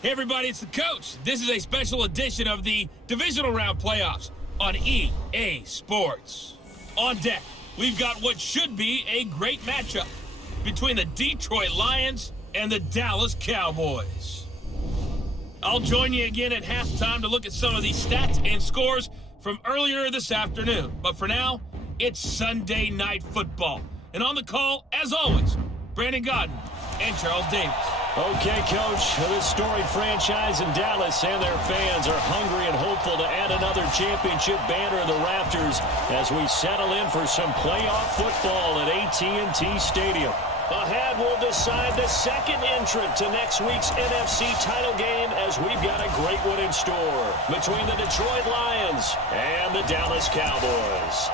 Hey everybody, it's the coach. This is a special edition of the Divisional Round Playoffs on EA Sports. On deck, we've got what should be a great matchup between the Detroit Lions and the Dallas Cowboys. I'll join you again at halftime to look at some of the stats and scores from earlier this afternoon. But for now, it's Sunday Night Football. And on the call, as always, Brandon Godden and Charles Davis. Okay, Coach, this storied franchise in Dallas and their fans are hungry and hopeful to add another championship banner in the rafters as we settle in for some playoff football at AT&T Stadium. Ahead, we'll decide the second entrant to next week's NFC title game as we've got a great one in store between the Detroit Lions and the Dallas Cowboys.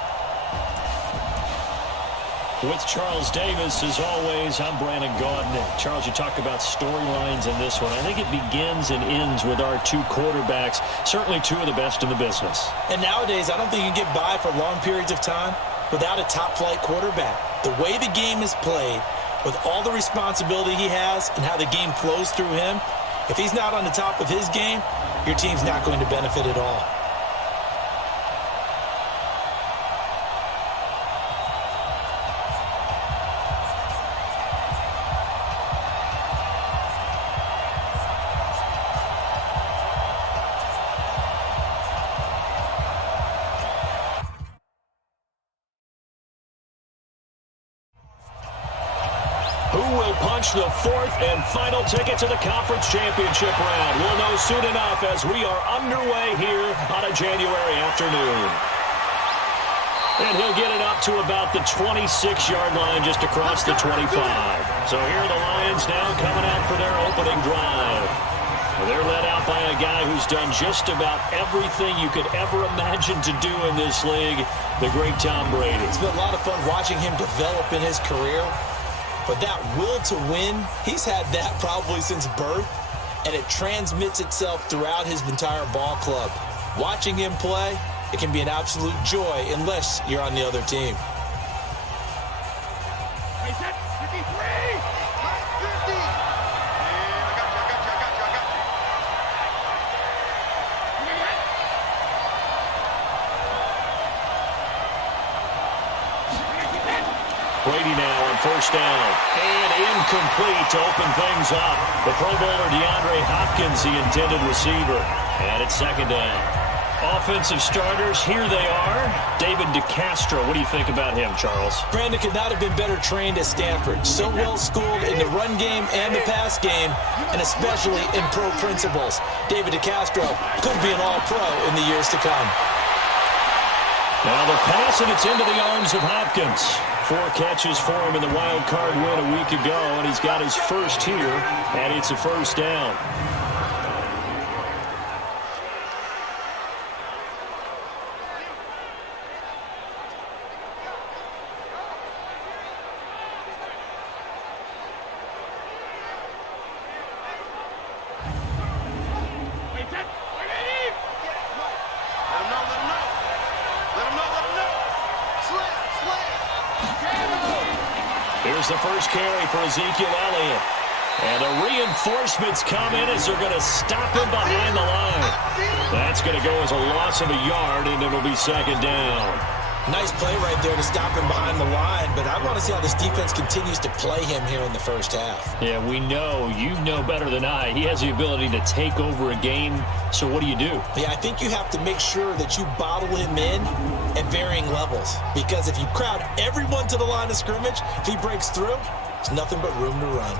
With Charles Davis, as always, I'm Brandon Godden. Charles, you talk about storylines in this one. I think it begins and ends with our two quarterbacks, certainly two of the best in the business. And nowadays, I don't think you can get by for long periods of time without a top-flight quarterback. The way the game is played, with all the responsibility he has and how the game flows through him, if he's not on the top of his game, your team's not going to benefit at all. The fourth and final ticket to the conference championship round. We'll know soon enough as we are underway here on a January afternoon. And he'll get it up to about the 26-yard line just across the 25. So here are the Lions now coming out for their opening drive. They're led out by a guy who's done just about everything you could ever imagine to do in this league, the great Tom Brady. It's been a lot of fun watching him develop in his career. But that will to win, he's had that probably since birth, and it transmits itself throughout his entire ball club. Watching him play, it can be an absolute joy unless you're on the other team. Brady now on first down. And incomplete to open things up. The Pro Bowler DeAndre Hopkins, the intended receiver. And it's second down. Offensive starters, here they are. David DeCastro, what do you think about him, Charles? Brandon could not have been better trained at Stanford. So well schooled in the run game and the pass game, and especially in pro principles. David DeCastro could be an all-pro in the years to come. Now the pass, and it's into the arms of Hopkins. 4 catches for him in the wild card win a week ago, and he's got his first here, and it's a first down. Here's the first carry for Ezekiel Elliott. And the reinforcements come in as they're going to stop him behind the line. That's going to go as a loss of a yard, and it'll be second down. Nice play right there to stop him behind the line, but I want to see how this defense continues to play him here in the first half. Yeah, we know. You know better than I. He has the ability to take over a game, so what do you do? Yeah, I think you have to make sure that you bottle him in at varying levels, because if you crowd everyone to the line of scrimmage, if he breaks through, there's nothing but room to run.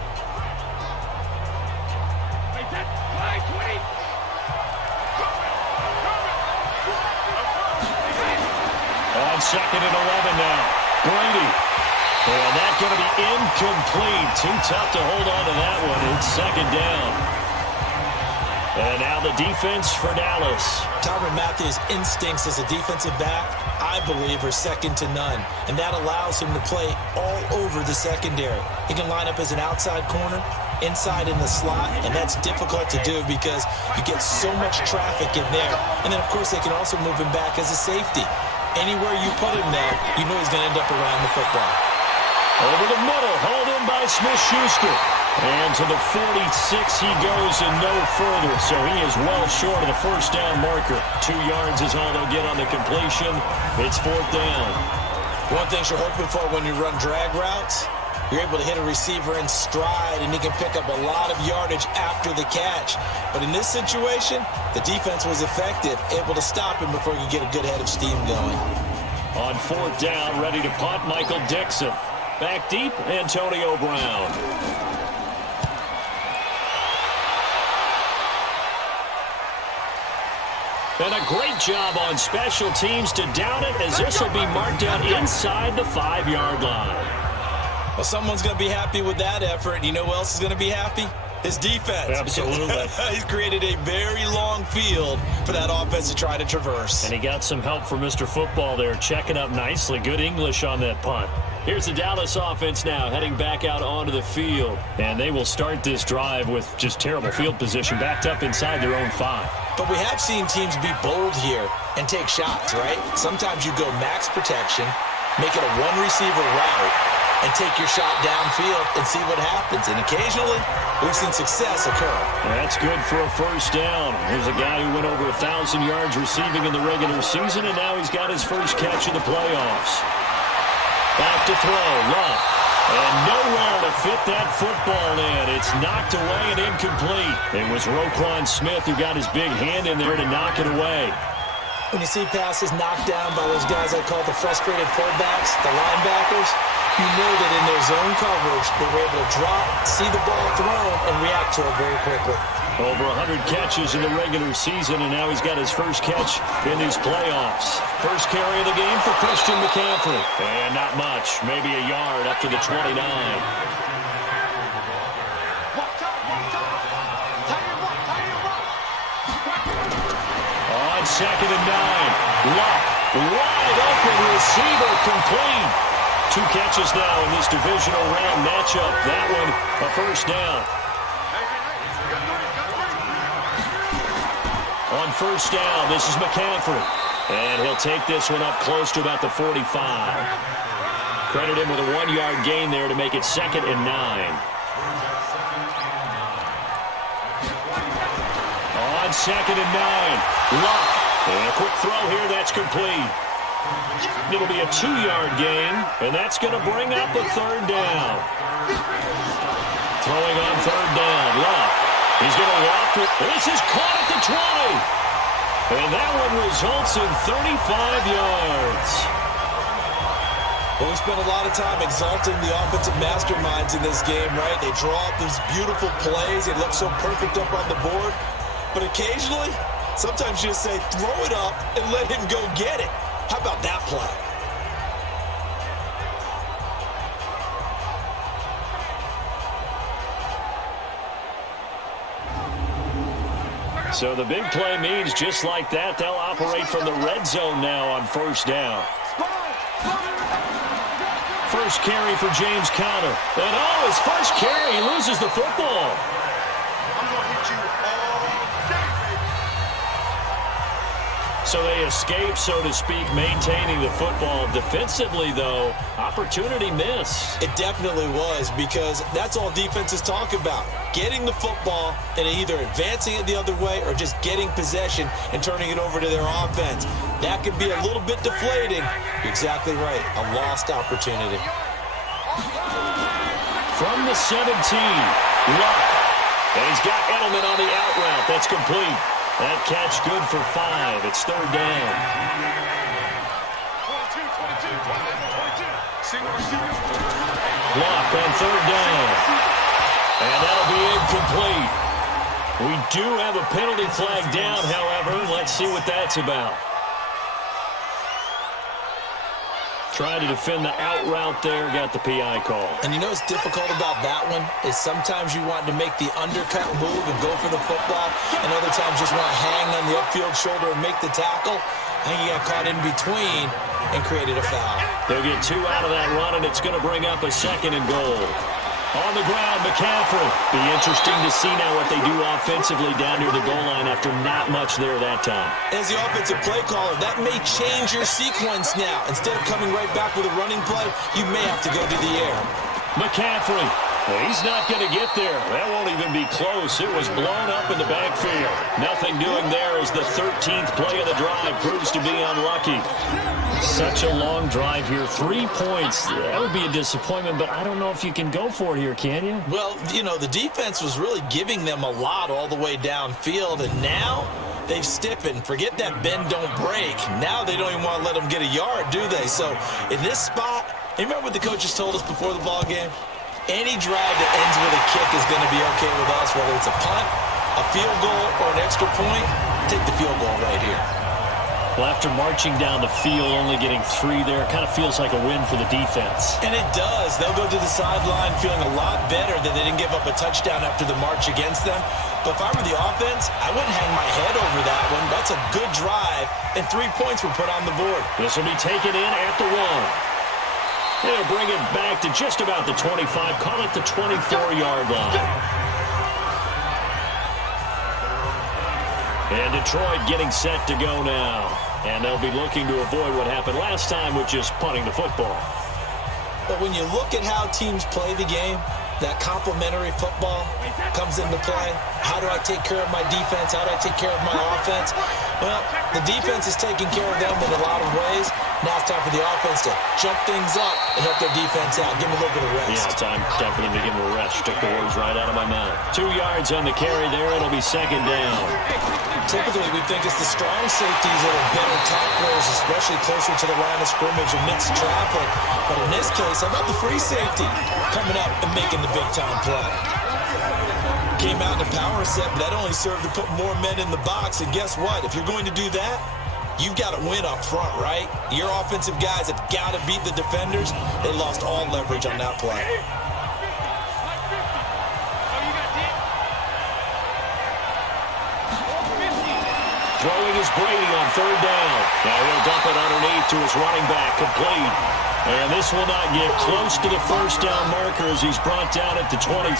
On second and 11 now. Brady. And that's going to be incomplete. Too tough to hold on to that one. It's second down. And now the defense for Dallas. Tyrann Mathieu's instincts as a defensive back, I believe, are second to none. And that allows him to play all over the secondary. He can line up as an outside corner, inside in the slot, and that's difficult to do because you get so much traffic in there. And then, of course, they can also move him back as a safety. Anywhere you put him there, you know he's going to end up around the football. Over the middle, hauled in by Smith-Schuster. And to the 46 he goes and no further. So he is well short of the first down marker. 2 yards is all they'll get on the completion. It's 4th down. One thing you're hoping for when you run drag routes, you're able to hit a receiver in stride, and he can pick up a lot of yardage after the catch. But in this situation, the defense was effective, able to stop him before he could get a good head of steam going. On 4th down, ready to punt, Michael Dixon. Back deep, Antonio Brown. And a great job on special teams to down it, as this will be marked out inside the 5-yard line. Well, someone's going to be happy with that effort. You know who else is going to be happy? His defense. Absolutely. He's created a very long field for that offense to try to traverse. And he got some help from Mr. Football there, checking up nicely. Good English on that punt. Here's the Dallas offense now, heading back out onto the field. And they will start this drive with just terrible field position, backed up inside their own 5. But we have seen teams be bold here and take shots, right? Sometimes you go max protection, make it a one-receiver route, and take your shot downfield and see what happens. And occasionally, we've seen success occur. That's good for a first down. Here's a guy who went over 1,000 yards receiving in the regular season, and now he's got his first catch of the playoffs. Back to throw, Love. And nowhere to fit that football in. It's knocked away and incomplete. It was Roquan Smith who got his big hand in there to knock it away. When you see passes knocked down by those guys I call the frustrated fullbacks, the linebackers, you know that in their zone coverage, they were able to drop, see the ball thrown, and react to it very quickly. Over 100 catches in the regular season, and now he's got his first catch in these playoffs. First carry of the game for Christian McCaffrey. And not much, maybe a yard up to the 29. On 2nd and 9, Luck, wide open receiver, complete. 2 catches now in this divisional round matchup. That one, a first down. On 1st down, this is McCaffrey. And he'll take this one up close to about the 45. Credit him with a 1-yard gain there to make it 2nd and 9. On 2nd and 9, Luck. And a quick throw here, that's complete. It'll be a 2-yard gain, and that's going to bring up a 3rd down. Throwing on 3rd down, Luck. He's going to walk it. This is caught at the 20. And that one results in 35 yards. Well, we spent a lot of time exalting the offensive masterminds in this game, right? They draw up these beautiful plays. They look so perfect up on the board. But occasionally, sometimes you just say, throw it up and let him go get it. How about that play? So the big play means just like that, they'll operate from the red zone now on 1st down. First carry for James Conner. And his first carry, he loses the football. I'm going to hit you all day. So they escape, so to speak, maintaining the football. Defensively, though, opportunity miss. It definitely was, because that's all defenses talk about. Getting the football and either advancing it the other way or just getting possession and turning it over to their offense. That could be a little bit deflating. You're exactly right. A lost opportunity. From the 17, Luck. And he's got Edelman on the out route. That's complete. That catch good for 5. It's 3rd down. 22. Luck on 3rd down. And that'll be incomplete. We do have a penalty flag down, however. Let's see what that's about. Tried to defend the out route there, got the PI call. And you know what's difficult about that one is sometimes you want to make the undercut move and go for the football, and other times just want to hang on the upfield shoulder and make the tackle. I think he got caught in between and created a foul. They'll get 2 out of that run, and it's going to bring up a 2nd and goal. On the ground, McCaffrey. Be interesting to see now what they do offensively down near the goal line after not much there that time. As the offensive play caller, that may change your sequence now. Instead of coming right back with a running play, you may have to go to the air. McCaffrey Well, he's not going to get there. That won't even be close. It was blown up in the backfield. Nothing doing there as the 13th play of the drive proves to be unlucky. Such a long drive here. 3 points. That would be a disappointment, but I don't know if you can go for it here, can you? Well, you know, the defense was really giving them a lot all the way downfield, and now they've stiffened. Forget that bend, don't break. Now they don't even want to let them get a yard, do they? So in this spot, you remember what the coaches told us before the ball game? Any drive that ends with a kick is going to be okay with us, whether it's a punt, a field goal, or an extra point. Take the field goal right here. Well, after marching down the field, only getting 3 there, kind of feels like a win for the defense. And it does. They'll go to the sideline feeling a lot better that they didn't give up a touchdown after the march against them. But if I were the offense, I wouldn't hang my head over that one. That's a good drive, and 3 points were put on the board. This will be taken in at the 1. They'll bring it back to just about the 25. Call it the 24-yard line. And Detroit getting set to go now. And they'll be looking to avoid what happened last time, which is punting the football. But when you look at how teams play the game, that complementary football comes into play. How do I take care of my defense? How do I take care of my offense? Well, the defense is taking care of them in a lot of ways. Now it's time for the offense to jump things up and help their defense out. Give them a little bit of rest. Yeah, time for them to give them a rest. Took the words right out of my mouth. 2 yards on the carry there. It'll be second down. Typically, we think it's the strong safeties that are better tacklers, especially closer to the line of scrimmage amidst traffic. But in this case, how about the free safety coming up and making the big-time play? Came out in a power set, but that only served to put more men in the box. And guess what? If you're going to do that, you've got to win up front, right? Your offensive guys have got to beat the defenders. They lost all leverage on that play. Throwing is Brady on third down. Now he'll dump it underneath to his running back, complete. And this will not get close to the first down marker as he's brought down at the 26.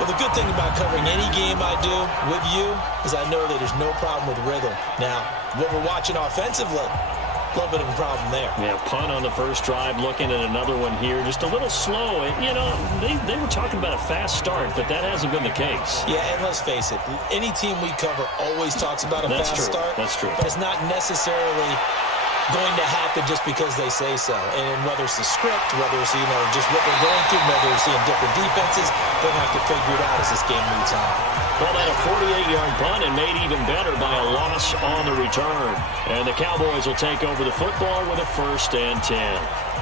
Well, the good thing about covering any game I do with you is I know that there's no problem with rhythm. Now, what we're watching offensively, a little bit of a problem there. Yeah, punt on the first drive, looking at another one here. Just a little slow. You know, they were talking about a fast start, but that hasn't been the case. Yeah, and let's face it, any team we cover always talks about a fast start. That's true. But it's not necessarily going to happen just because they say so. And whether it's the script, whether it's, you know, just what they're going through, whether it's seeing different defenses, they're going to have to figure it out as this game moves on. Well, that a 48-yard punt and made even better by a loss on the return. And the Cowboys will take over the football with a 1st and 10.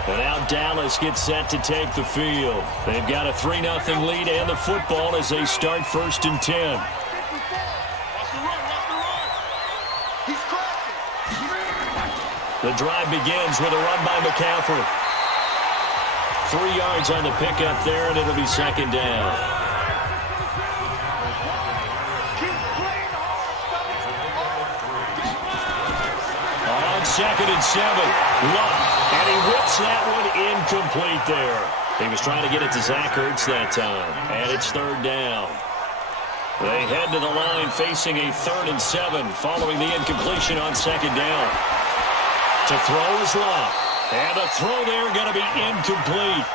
And now Dallas gets set to take the field. They've got a 3-0 lead and the football as they start 1st and 10. The drive begins with a run by McCaffrey. 3 yards on the pickup there, and it'll be second down. On 2nd and 7, Luck, and he whips that one incomplete there. He was trying to get it to Zach Ertz that time, and it's 3rd down. They head to the line facing a 3rd and 7 following the incompletion on 2nd down. To throw is Luck. And the throw there going to be incomplete.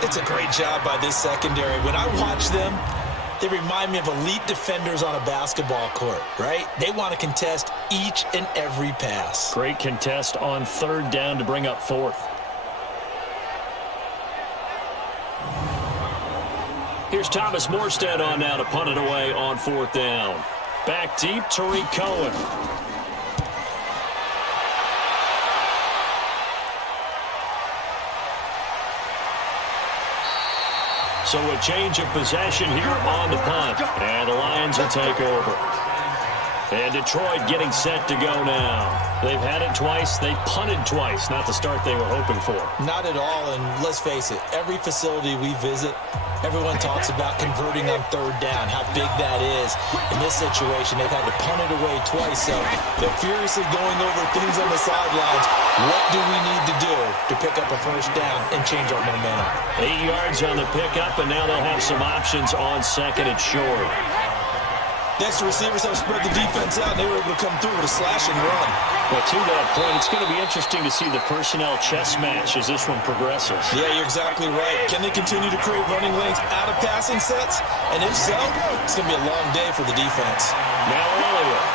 It's a great job by this secondary. When I watch them, they remind me of elite defenders on a basketball court, right? They want to contest each and every pass. Great contest on 3rd down to bring up 4th. Here's Thomas Morstead on now to punt it away on 4th down. Back deep, Tariq Cohen. So a change of possession here on the punt. And the Lions will take over. And Detroit getting set to go now. They've had it twice. They've punted twice. Not the start they were hoping for. Not at all, and let's face it, every facility we visit, everyone talks about converting on 3rd down, how big that is. In this situation, they've had to punt it away twice, so they're furiously going over things on the sidelines. What do we need to do to pick up a 1st down and change our momentum? 8 yards on the pickup, and now they'll have some options on 2nd and short. The extra receivers have spread the defense out, and they were able to come through with a slash and run. But to that point, it's going to be interesting to see the personnel chess match as this one progresses. Yeah, you're exactly right. Can they continue to create running lanes out of passing sets? And if so, it's going to be a long day for the defense. Now Elliott.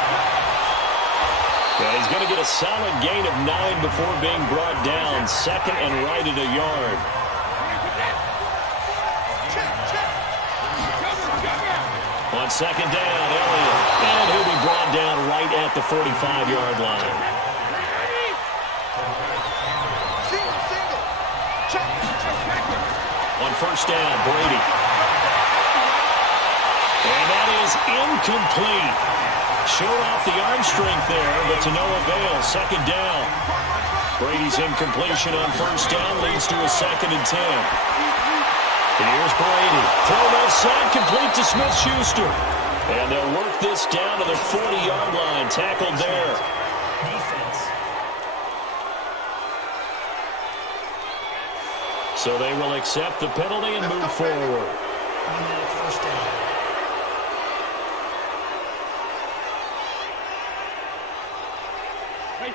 Yeah, he's going to get a solid gain of 9 before being brought down. Second and right at a yard. On second down, Elliott. And he'll be brought down right at the 45-yard line. On first down, Brady. And that is incomplete. Showed off the arm strength there, but to no avail. Second down. Brady's incompletion on first down leads to a 2nd and 10. Here's Brady. Thrown offside, complete to Smith-Schuster. And they'll work this down to the 40-yard line. Tackled there. Defense. So they will accept the penalty and move forward. Automatic first down.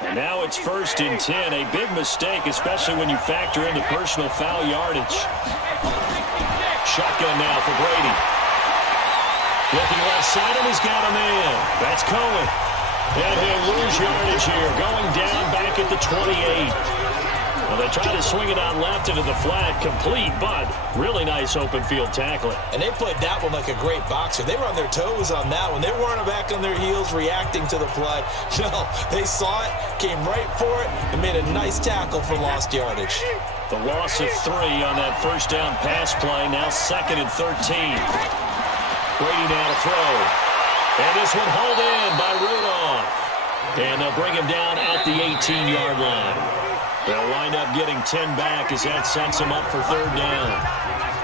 And now it's 1st and 10. A big mistake, especially when you factor in the personal foul yardage. Shotgun now for Brady. Looking left side, and he's got a man. That's Cohen. And he'll lose yardage here. Going down back at the 28. Well, they try to swing it out left into the flat. Complete, but really nice open field tackling. And they played that one like a great boxer. They were on their toes on that one. They weren't back on their heels reacting to the play. No, they saw it, came right for it, and made a nice tackle for lost yardage. The loss of 3 on that first down pass play. Now 2nd and 13. Brady now to throw. And this one hauled in by Rudolph. And they'll bring him down at the 18-yard line. They'll wind up getting 10 back as that sets them up for 3rd down.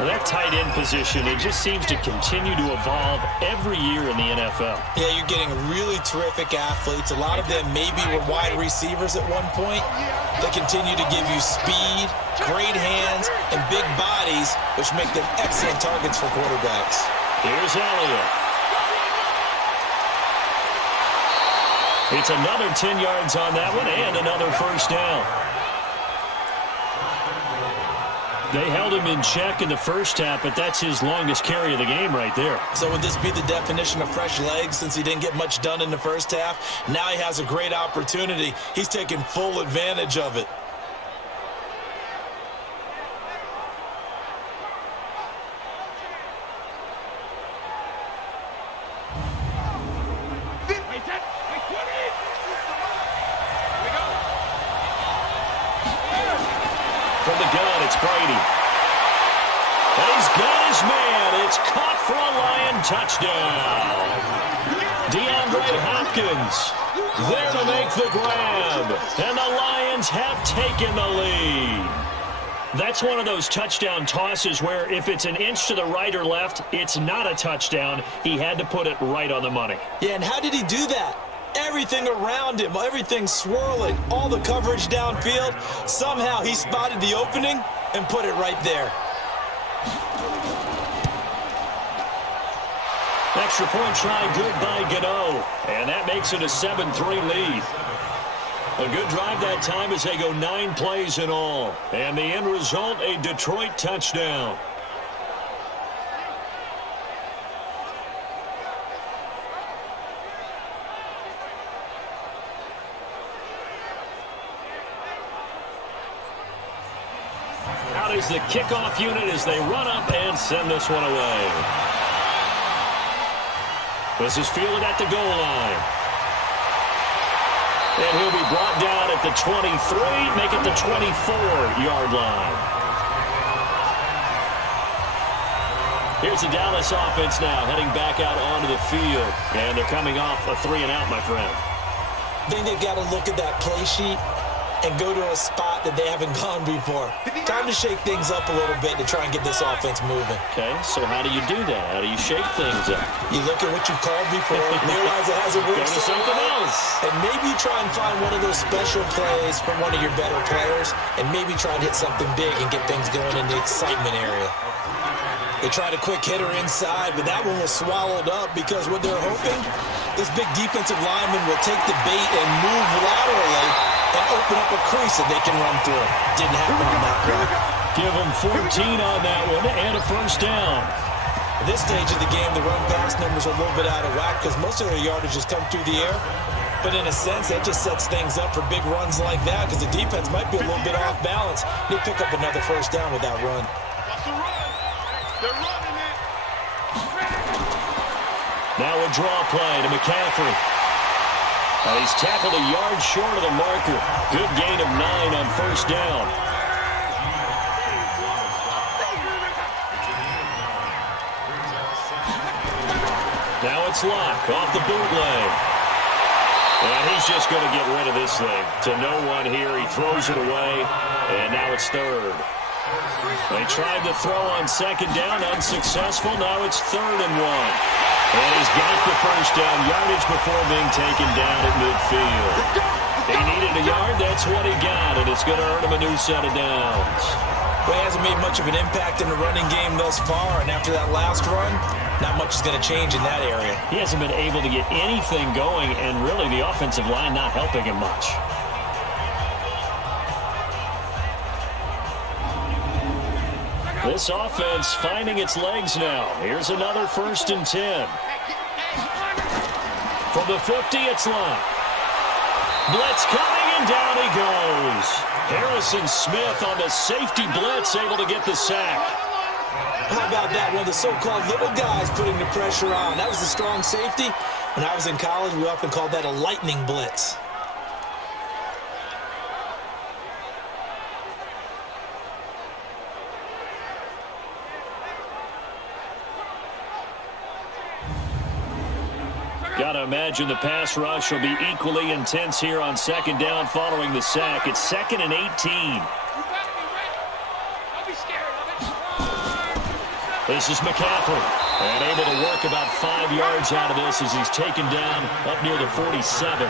Now that tight end position, it just seems to continue to evolve every year in the NFL. Yeah, you're getting really terrific athletes. A lot of them maybe were wide receivers at one point. They continue to give you speed, great hands, and big bodies, which make them excellent targets for quarterbacks. Here's Elliott. It's another 10 yards on that one and another first down. They held him in check in the first half, but that's his longest carry of the game right there. So would this be the definition of fresh legs since he didn't get much done in the first half? Now he has a great opportunity. He's taking full advantage of it. From the gun, it's Brady. And he's got his man. It's caught for a Lion touchdown. DeAndre Hopkins there to make the grab. And the Lions have taken the lead. That's one of those touchdown tosses where if it's an inch to the right or left, it's not a touchdown. He had to put it right on the money. Yeah, and how did he do that? Everything around him, everything swirling, all the coverage downfield. Somehow he spotted the opening and put it right there. Extra point try good by Gano. And that makes it a 7-3 lead. A good drive that time as they go 9 plays in all. And the end result, a Detroit touchdown. Out is the kickoff unit as they run up and send this one away. This is fielded at the goal line. And he'll be brought down at the 23, make it the 24-yard line. Here's the Dallas offense now, heading back out onto the field. And they're coming off a 3-and-out, my friend. I think they've got to look at that play sheet and go to a spot that they haven't gone before. Time to shake things up a little bit to try and get this offense moving. Okay, so how do you do that? How do you shake things up? You look at what you called before, realize it hasn't worked. Go to something else. And maybe try and find one of those special plays from one of your better players, and maybe try and hit something big and get things going in the excitement area. They tried a quick hitter inside, but that one was swallowed up because what they're hoping, this big defensive lineman will take the bait and move laterally and open up a crease that they can run through. Didn't happen on that play. Give them 14 on that one and a first down. At this stage of the game, the run-pass numbers are a little bit out of whack because most of their yardage has come through the air. But in a sense, that just sets things up for big runs like that because the defense might be a little bit off balance. They pick up another first down with that run. That's a run. They're running it. Now a draw play to McCaffrey. He's tackled a yard short of the marker. Good gain of 9 on first down. Now it's Locke off the bootleg. And he's just going to get rid of this thing. To no one here, he throws it away, and now it's third. They tried to throw on second down, unsuccessful. Now it's 3rd and 1. And he's got the first down, yardage before being taken down at midfield. He needed a yard, that's what he got, and it's going to earn him a new set of downs. Well, he hasn't made much of an impact in the running game thus far, and after that last run, not much is going to change in that area. He hasn't been able to get anything going, and really the offensive line not helping him much. This offense finding its legs now. Here's another 1st and 10. From the 50, it's Locke. Blitz coming, and down he goes. Harrison Smith on the safety blitz, able to get the sack. How about that? One of the so-called little guys putting the pressure on. That was a strong safety. When I was in college, we often called that a lightning blitz. Got to imagine the pass rush will be equally intense here on second down following the sack. It's 2nd and 18. This is McCaffrey, and able to work about 5 yards out of this as he's taken down up near the 47.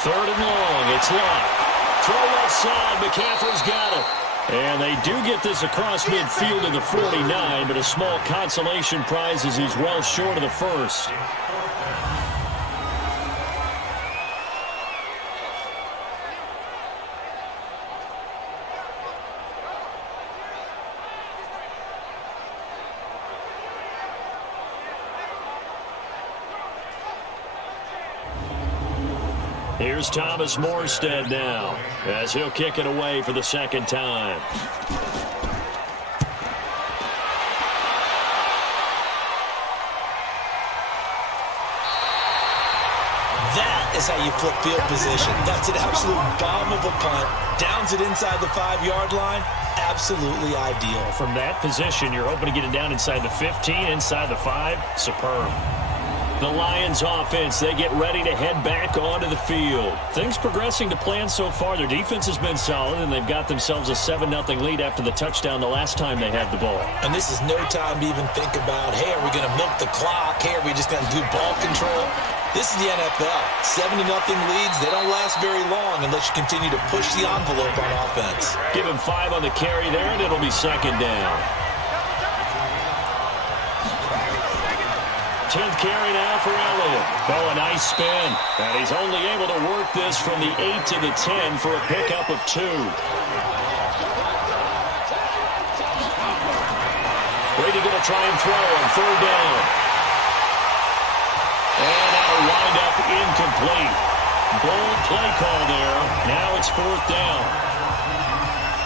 3rd and long, it's Locke. Throw left side, McCaffrey's got it. And they do get this across midfield to the 49, but a small consolation prize as he's well short of the first. Here's Thomas Morstead now, as he'll kick it away for the 2nd time. That is how you flip field position. That's an absolute bomb of a punt. Downs it inside the 5-yard line. Absolutely ideal. From that position, you're hoping to get it down inside the 15, inside the 5. Superb. The Lions offense, they get ready to head back onto the field. Things progressing to plan so far. Their defense has been solid, and they've got themselves a 7-0 lead after the touchdown the last time they had the ball. And this is no time to even think about, hey, are we going to milk the clock? Hey, are we just going to do ball control? This is the NFL. 7-0 leads, they don't last very long unless you continue to push the envelope on offense. Give him 5 on the carry there, and it'll be 2nd down. 10th carry now for Elliott. Oh, a nice spin. And he's only able to work this from the 8 to the 10 for a pickup of 2. Brady going to try and throw on 3rd down. And that'll wind up incomplete. Bold play call there. Now it's 4th down.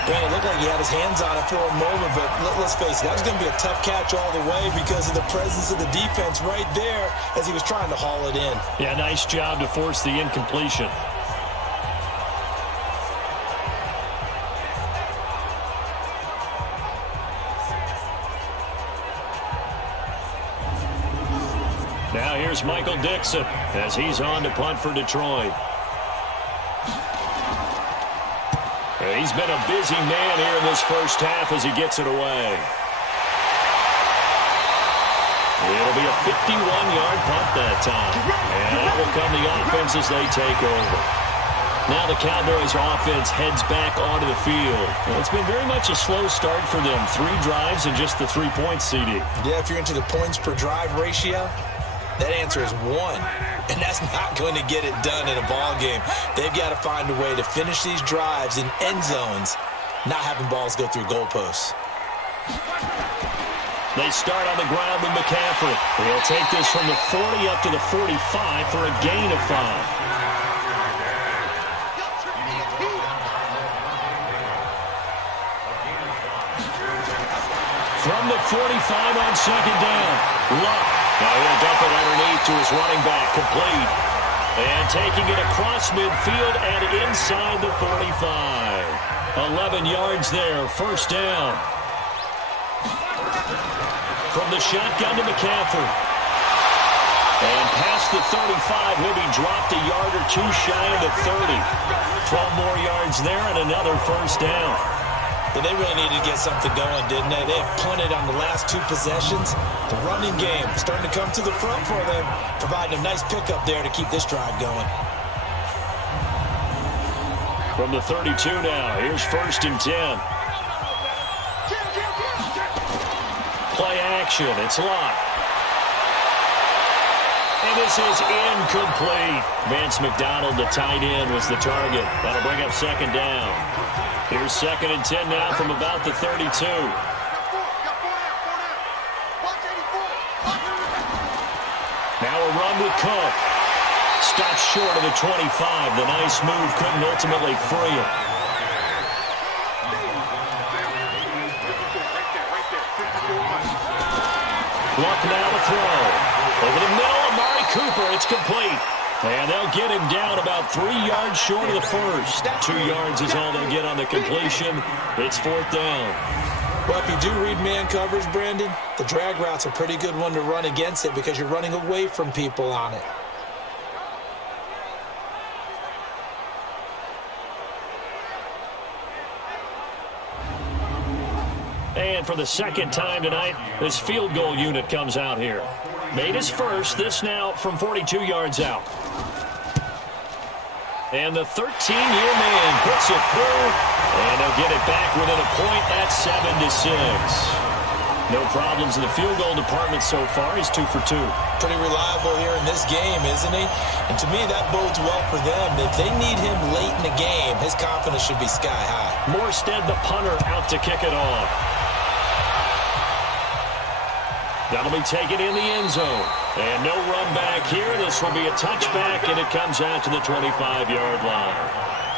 Brandon, it looked like he had his hands on it for a moment, but let's face it, that was going to be a tough catch all the way because of the presence of the defense right there as he was trying to haul it in. Yeah, nice job to force the incompletion. Now here's Michael Dixon as he's on to punt for Detroit. He's been a busy man here in this first half as he gets it away. It'll be a 51-yard punt that time. And out will come the offense as they take over. Now the Cowboys offense heads back onto the field. Well, it's been very much a slow start for them. 3 drives and just the 3 points, CD. Yeah, if you're into the points per drive ratio, that answer is 1. And that's not going to get it done in a ball game. They've got to find a way to finish these drives in end zones, not having balls go through goalposts. They start on the ground with McCaffrey. He'll take this from the 40 up to the 45 for a gain of 5. From the 45 on second down. Luck. Now he'll dump it underneath to his running back. Complete. And taking it across midfield and inside the 45. 11 yards there. First down. From the shotgun to McCaffrey. And past the 35, he'll be dropped a yard or 2 shy of the 30. 12 more yards there and another first down. But they really needed to get something going, didn't they? They had punted on the last 2 possessions. The running game starting to come to the front for them, providing a nice pickup there to keep this drive going. From the 32 now, here's 1st and 10. Play action, it's locked. And this is incomplete. Vance McDonald, the tight end, was the target. That'll bring up second down. Here's 2nd and 10 now from about the 32. Now a run with Cook. Stops short of the 25. The nice move couldn't ultimately free him. Luck now to throw. Over the middle, Amari Cooper. It's complete. And they'll get him down about 3 yards short of the first. 2 yards is all they'll get on the completion. It's 4th down. Well, if you do read man coverage, Brandon, the drag route's a pretty good one to run against it because you're running away from people on it. And for the second time tonight, this field goal unit comes out here. Made his first, this now from 42 yards out. And the 13-year man puts it through, and they'll get it back within a point at 7-6. No problems in the field goal department so far. He's 2 for 2. Pretty reliable here in this game, isn't he? And to me, that bodes well for them. If they need him late in the game, his confidence should be sky high. Morstead, the punter, out to kick it off. That'll be taken in the end zone. And no run back here. This will be a touchback, and it comes out to the 25-yard line.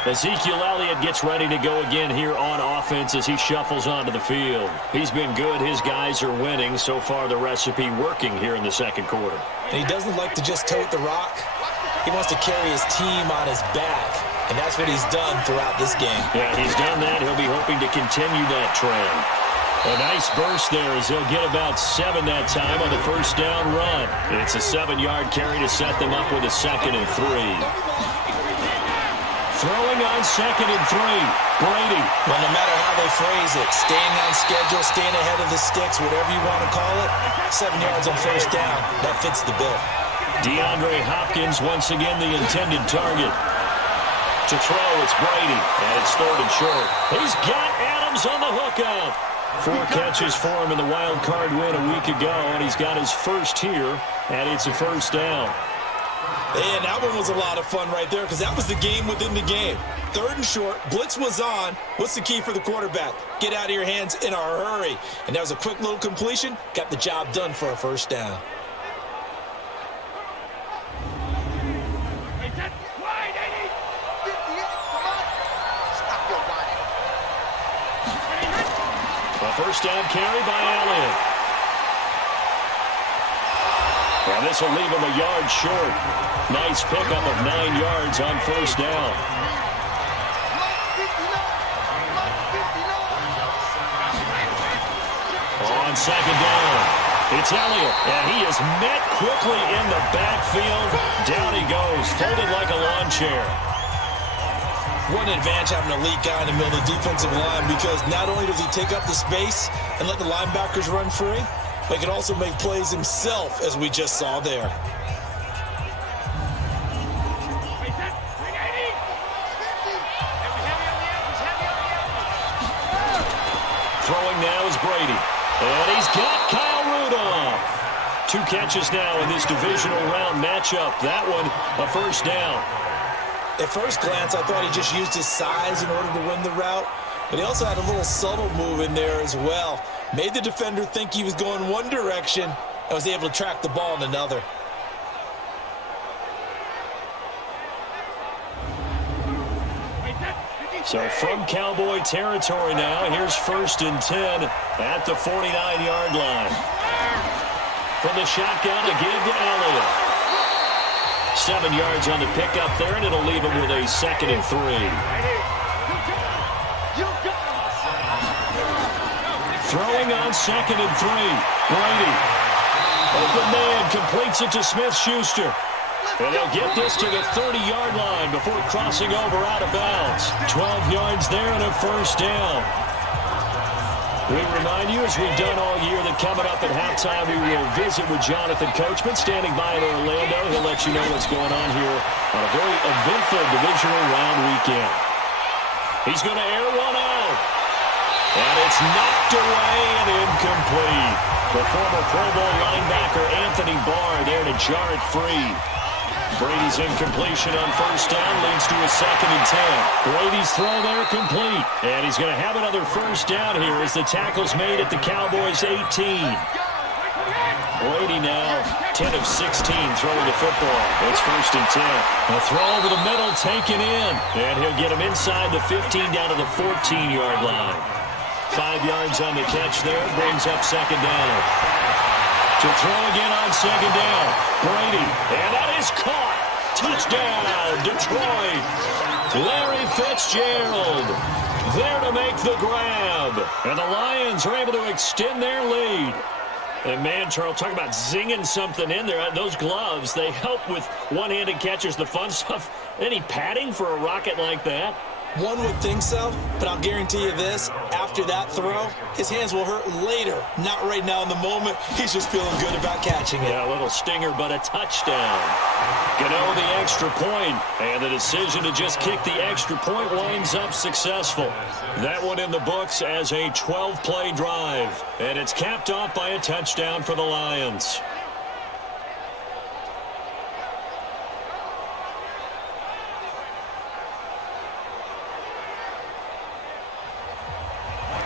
Ezekiel Elliott gets ready to go again here on offense as he shuffles onto the field. He's been good. His guys are winning. So far, the recipe working here in the second quarter. And he doesn't like to just tote the rock. He wants to carry his team on his back, and that's what he's done throughout this game. Yeah, he's done that. He'll be hoping to continue that trend. A nice burst there as they'll get about 7 that time on the first down run. It's a 7-yard carry to set them up with a 2nd and 3. Throwing on 2nd and 3. Brady. Well, no matter how they phrase it, staying on schedule, staying ahead of the sticks, whatever you want to call it, 7 yards on first down, that fits the bill. DeAndre Hopkins, once again the intended target. To throw, it's Brady, and it's 3rd and short. He's got Adams on the hookup. 4 catches for him in the wild card win a week ago, and he's got his first here, and it's a first down. And that one was a lot of fun right there because that was the game within the game. 3rd and short, blitz was on. What's the key for the quarterback? Get out of your hands in a hurry. And that was a quick little completion. Got the job done for a first down. First down carry by Elliott. And this will leave him a yard short. Nice pickup of 9 yards on first down. On second down, it's Elliott, and he is met quickly in the backfield. Down he goes, folded like a lawn chair. What an advantage having an elite guy in the middle of the defensive line because not only does he take up the space and let the linebackers run free, but he can also make plays himself, as we just saw there. throwing now is Brady. And he's got Kyle Rudolph. 2 catches now in this divisional round matchup. That one, a first down. At first glance, I thought he just used his size in order to win the route, but he also had a little subtle move in there as well. Made the defender think he was going one direction and was able to track the ball in another. So from Cowboy territory now, here's 1st and 10 at the 49-yard line. From the shotgun, a give to Elliott. 7 yards on the pickup there, and it'll leave him with a 2nd and 3. Throwing on 2nd and 3. Brady. Open man completes it to Smith-Schuster. And they'll get this to the 30-yard line before crossing over out of bounds. 12 yards there and a first down. We remind you, as we've done all year, that coming up at halftime, we will visit with Jonathan Coachman, standing by in Orlando. He'll let you know what's going on here on a very eventful divisional round weekend. He's going to air one out. And it's knocked away and incomplete. The former Pro Bowl linebacker Anthony Barr there to jar it free. Brady's incompletion on first down leads to a 2nd and 10. Brady's throw there complete. And he's going to have another first down here as the tackle's made at the Cowboys' 18. Brady now 10 of 16 throwing the football. It's 1st and 10. A throw over the middle taken in. And he'll get him inside the 15 down to the 14-yard line. 5 yards on the catch there. Brings up 2nd down. To throw again on 2nd down. Brady. And that is caught. Touchdown, Detroit. Larry Fitzgerald there to make the grab. And the Lions are able to extend their lead. And man, Charles, talk about zinging something in there. Those gloves, they help with one-handed catches, the fun stuff. Any padding for a rocket like that? One would think so, but I'll guarantee you this, after that throw, his hands will hurt later. Not right now in the moment. He's just feeling good about catching it. Yeah, a little stinger, but a touchdown. Gano the extra point, and the decision to just kick the extra point winds up successful. That one in the books as a 12-play drive, and it's capped off by a touchdown for the Lions.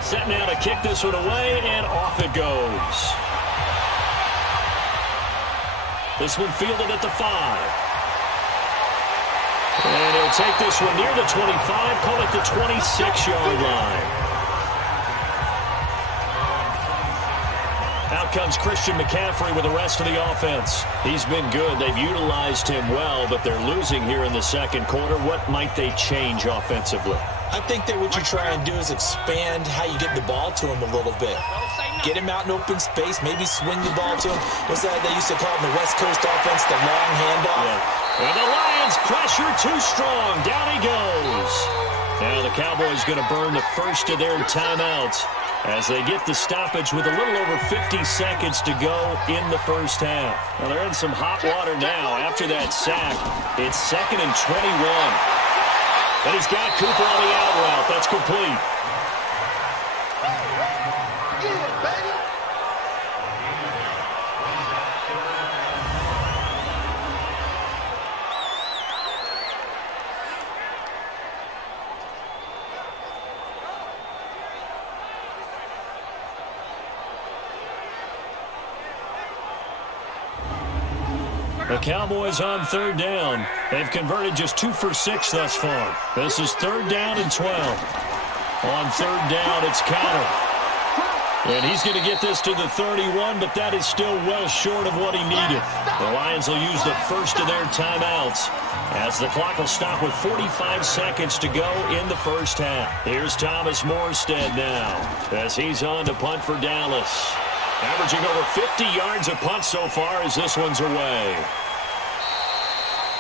Set now to kick this one away, and off it goes. This one fielded at the 5. And he'll take this one near the 25, call it the 26-yard line. Out comes Christian McCaffrey with the rest of the offense. He's been good. They've utilized him well, but they're losing here in the second quarter. What might they change offensively? I think that what you try and do is expand how you get the ball to him a little bit. Get him out in open space, maybe swing the ball to him. What's that they used to call it in the West Coast offense, the long handoff? Yeah. And the Lions pressure too strong. Down he goes. Now the Cowboys going to burn the first of their timeouts as they get the stoppage with a little over 50 seconds to go in the first half. Now they're in some hot water now after that sack. It's 2nd and 21. And he's got Cooper on the out route. That's complete. The Cowboys on 3rd down. They've converted just 2 for 6 thus far. This is 3rd down and 12. On 3rd down, it's Connor. And he's going to get this to the 31, but that is still well short of what he needed. The Lions will use the first of their timeouts as the clock will stop with 45 seconds to go in the first half. Here's Thomas Morstead now as he's on to punt for Dallas. Averaging over 50 yards a punt so far as this one's away.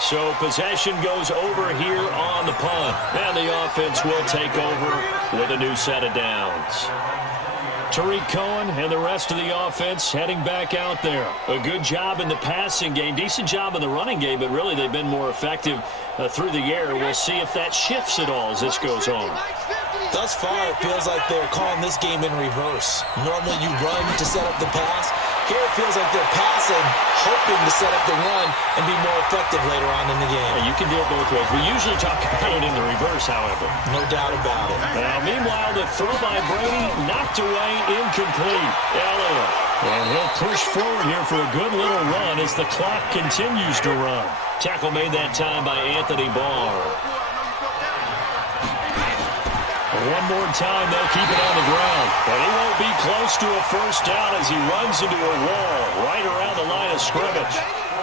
So possession goes over here on the punt. And the offense will take over with a new set of downs. Tariq Cohen and the rest of the offense heading back out there. A good job in the passing game. Decent job in the running game, but really they've been more effective through the air. We'll see if that shifts at all as this goes on. Thus far, it feels like they're calling this game in reverse. Normally you run to set up the pass. Here it feels like they're passing, hoping to set up the run and be more effective later on in the game. Yeah, you can do it both ways. We usually talk about it in the reverse, however. No doubt about it. Now, meanwhile, the throw by Brady knocked away, incomplete. Elliott. And he'll push forward here for a good little run as the clock continues to run. Tackle made that time by Anthony Barr. One more time, they'll keep it on the ground. But he won't be close to a first down as he runs into a wall right around the line of scrimmage.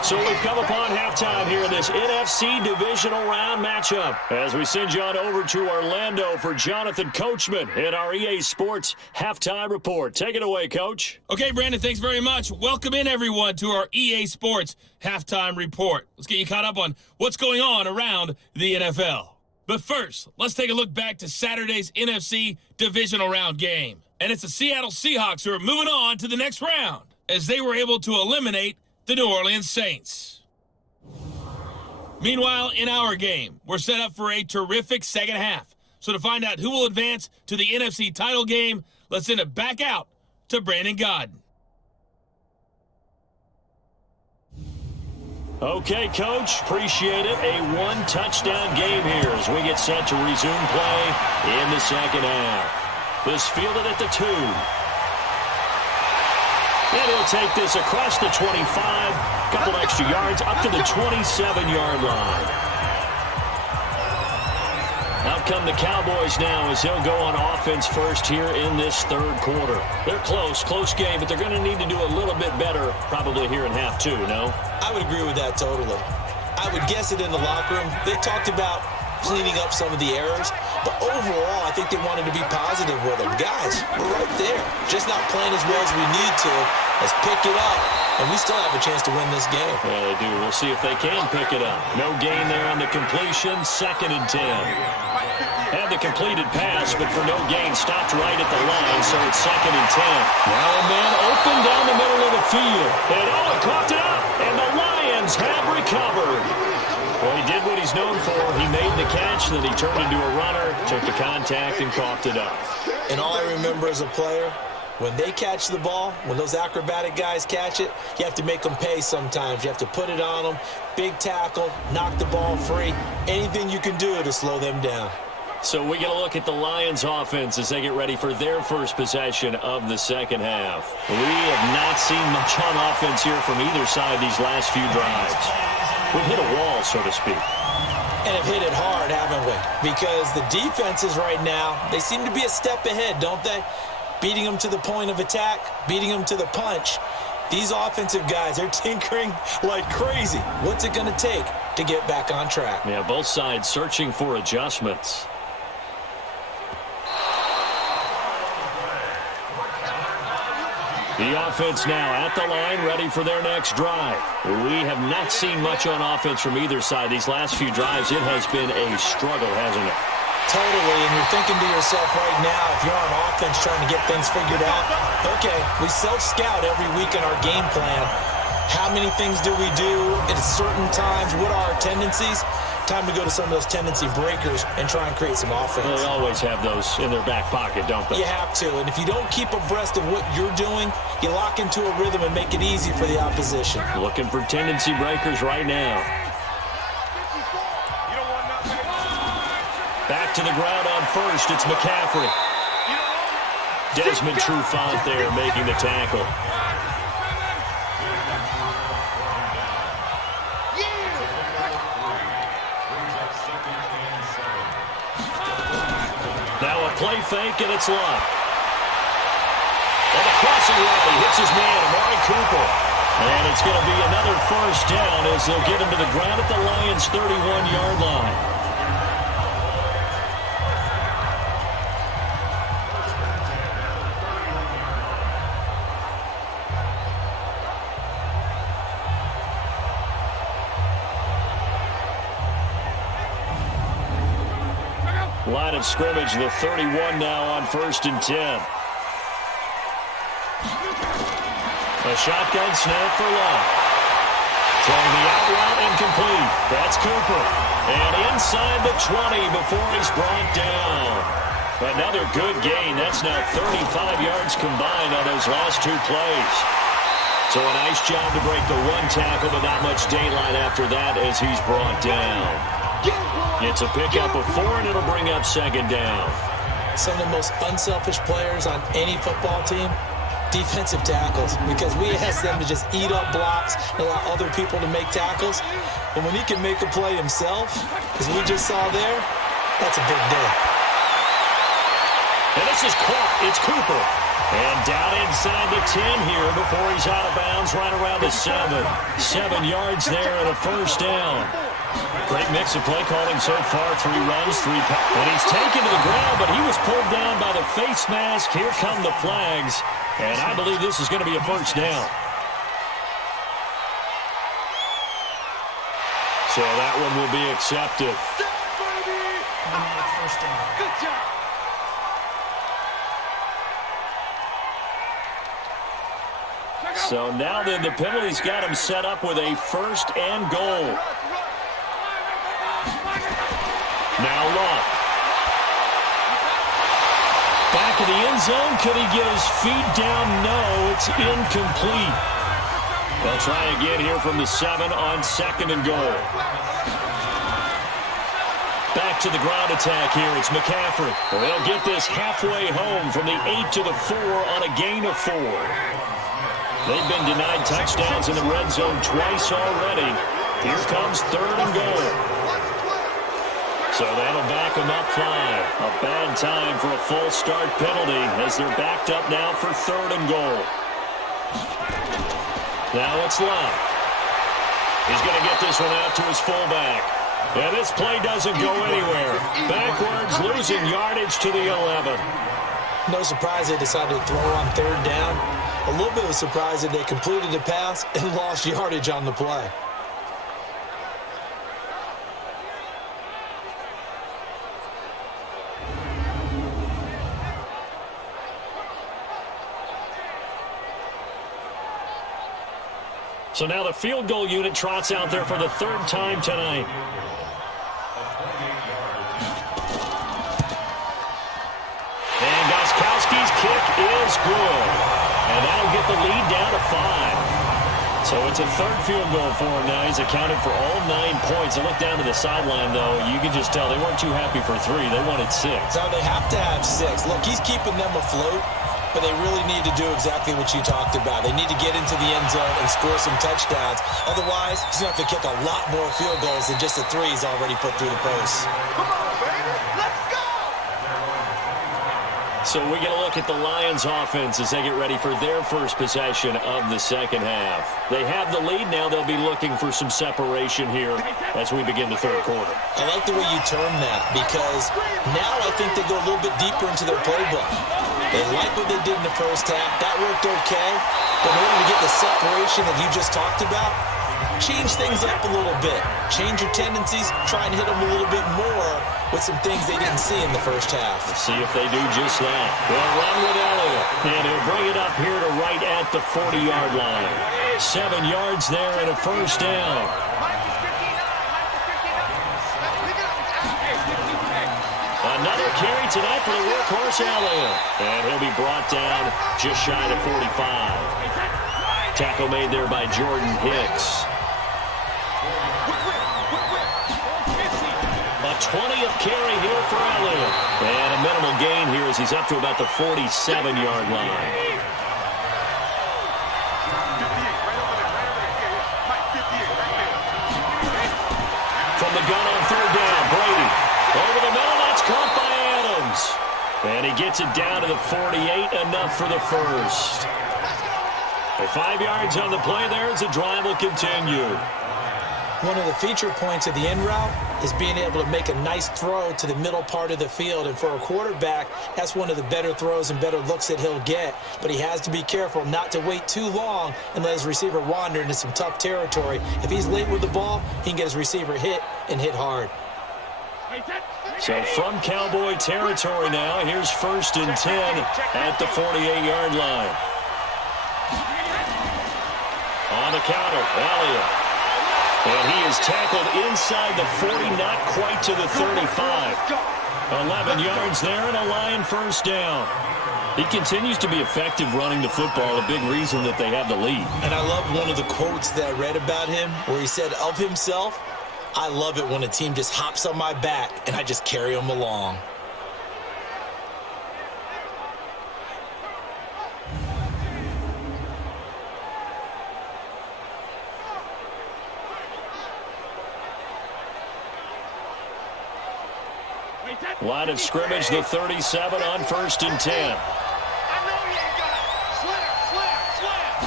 So we've come upon halftime here in this NFC Divisional Round matchup as we send you on over to Orlando for Jonathan Coachman in our EA Sports Halftime Report. Take it away, Coach. Okay, Brandon, thanks very much. Welcome in, everyone, to our EA Sports Halftime Report. Let's get you caught up on what's going on around the NFL. But first, let's take a look back to Saturday's NFC Divisional Round game. And it's the Seattle Seahawks who are moving on to the next round as they were able to eliminate the New Orleans Saints. Meanwhile, in our game, we're set up for a terrific second half. So to find out who will advance to the NFC title game, let's send it back out to Brandon Godden. Okay, Coach, appreciate it. A one-touchdown game here as we get set to resume play in the second half. This fielded at the 2. And he'll take this across the 25, a couple extra yards, up to the 27-yard line. Out come the Cowboys now as they'll go on offense first here in this third quarter. They're close game, but they're going to need to do a little bit better probably here in half 2, no? I would agree with that totally. I would guess it in the locker room. They talked about cleaning up some of the errors, but overall, I think they wanted to be positive with them. Guys, we're right there. Just not playing as well as we need to. Let's pick it up, and we still have a chance to win this game. Yeah, they do. We'll see if they can pick it up. No gain there on the completion. 2nd and 10. Had the completed pass, but for no gain, stopped right at the line, so it's 2nd and 10. Now a man open down the middle of the field. And Owen caught it up, and the Lions have recovered. Well, he did what he's known for. He made the catch, then he turned into a runner, took the contact, and coughed it up. And all I remember as a player, when they catch the ball, when those acrobatic guys catch it, you have to make them pay sometimes. You have to put it on them, big tackle, knock the ball free, anything you can do to slow them down. So we get a look at the Lions offense as they get ready for their first possession of the second half. We have not seen much on offense here from either side these last few drives. We've hit a wall, so to speak. And have hit it hard, haven't we? Because the defenses right now, they seem to be a step ahead, don't they? Beating them to the point of attack, beating them to the punch. These offensive guys, they're tinkering like crazy. What's it going to take to get back on track? Yeah, both sides searching for adjustments. The offense now at the line, ready for their next drive. We have not seen much on offense from either side. These last few drives, it has been a struggle, hasn't it? Totally, and you're thinking to yourself right now, if you're on offense trying to get things figured out, okay, we self-scout every week in our game plan. How many things do we do at certain times? What are our tendencies? Time to go to some of those tendency breakers and try and create some offense. They always have those in their back pocket, don't they? You have to, and if you don't keep abreast of what you're doing, you lock into a rhythm and make it easy for the opposition. Looking for tendency breakers right now. Back to the ground on first, it's McCaffrey. Desmond Trufant there making the tackle. Now a play fake, and it's locked. And the crossing route hits his man, Amari Cooper. And it's going to be another first down as they'll get him to the ground at the Lions' 31-yard line. Line of scrimmage, the 31 now on 1st and 10. A shotgun snap for Love. Throwing the out route incomplete. That's Cooper. And inside the 20 before he's brought down. Another good gain. That's now 35 yards combined on those last two plays. So a nice job to break the one tackle, but not much daylight after that as he's brought down. It's a pickup of 4, and it'll bring up second down. Some of the most unselfish players on any football team, defensive tackles, because we ask them to just eat up blocks and allow other people to make tackles. But when he can make a play himself, as we just saw there, that's a big day. And this is caught. It's Cooper. And down inside the 10 here before he's out of bounds, right around the 7. 7 yards there and a first down. Great mix of play calling so far. 3 runs, 3 passes. And he's taken to the ground, but he was pulled down by the face mask. Here come the flags. And I believe this is going to be a first down. So that one will be accepted. Automatic first down. Good job. So now then the penalty's got him set up with a first and goal. Now Luck. Back in the end zone. Could he get his feet down? No, it's incomplete. They'll try again here from the 7 on second and goal. Back to the ground attack here. It's McCaffrey. They'll get this halfway home from the 8 to the 4 on a gain of 4. They've been denied touchdowns in the red zone twice already. Here comes third and goal. So that'll back them up 5. A bad time for a full start penalty as they're backed up now for third and goal. Now it's Luck. He's going to get this one out to his fullback. And this play doesn't go anywhere. Backwards, losing yardage to the 11. No surprise they decided to throw on third down. A little bit of a surprise that they completed the pass and lost yardage on the play. So now the field goal unit trots out there for the 3rd time tonight. And Gostkowski's kick is good. And that'll get the lead down to 5. So it's a 3rd field goal for him now. He's accounted for all 9 points. I look down to the sideline, though. You can just tell they weren't too happy for 3. They wanted 6. So they have to have 6. Look, he's keeping them afloat, but they really need to do exactly what you talked about. They need to get into the end zone and score some touchdowns. Otherwise, he's going to have to kick a lot more field goals than just the 3 he's already put through the posts. Come on, baby. Let's go. So we get a look at the Lions offense as they get ready for their first possession of the second half. They have the lead now. They'll be looking for some separation here as we begin the 3rd quarter. I like the way you term that because now I think they go a little bit deeper into their playbook. They like what they did in the first half. That worked okay. But in order to get the separation that you just talked about, change things up a little bit. Change your tendencies. Try and hit them a little bit more with some things they didn't see in the first half. Let's see if they do just that. They'll run with Elliott. And he'll bring it up here to right at the 40-yard line. 7 yards there and a first down. Another carry tonight for the workhorse Elliott. And he'll be brought down just shy of 45. Tackle made there by Jordan Hicks. A 20th carry here for Elliott. And a minimal gain here as he's up to about the 47-yard line. From the gun on third down, Brady. Over the middle, that's caught by Adams. And he gets it down to the 48, enough for the first. 5 yards on the play there as the drive will continue. One of the feature points of the end route is being able to make a nice throw to the middle part of the field. And for a quarterback, that's one of the better throws and better looks that he'll get. But he has to be careful not to wait too long and let his receiver wander into some tough territory. If he's late with the ball, he can get his receiver hit and hit hard. So from Cowboy territory now, here's 1st and 10 at the 48-yard line. On the counter, Elliott. And he is tackled inside the 40, not quite to the 35. 11 yards there and a Lion first down. He continues to be effective running the football, a big reason that they have the lead. And I love one of the quotes that I read about him where he said of himself, "I love it when a team just hops on my back and I just carry them along." Line of scrimmage, the 37 on 1st and 10. I know you ain't got it. Slam.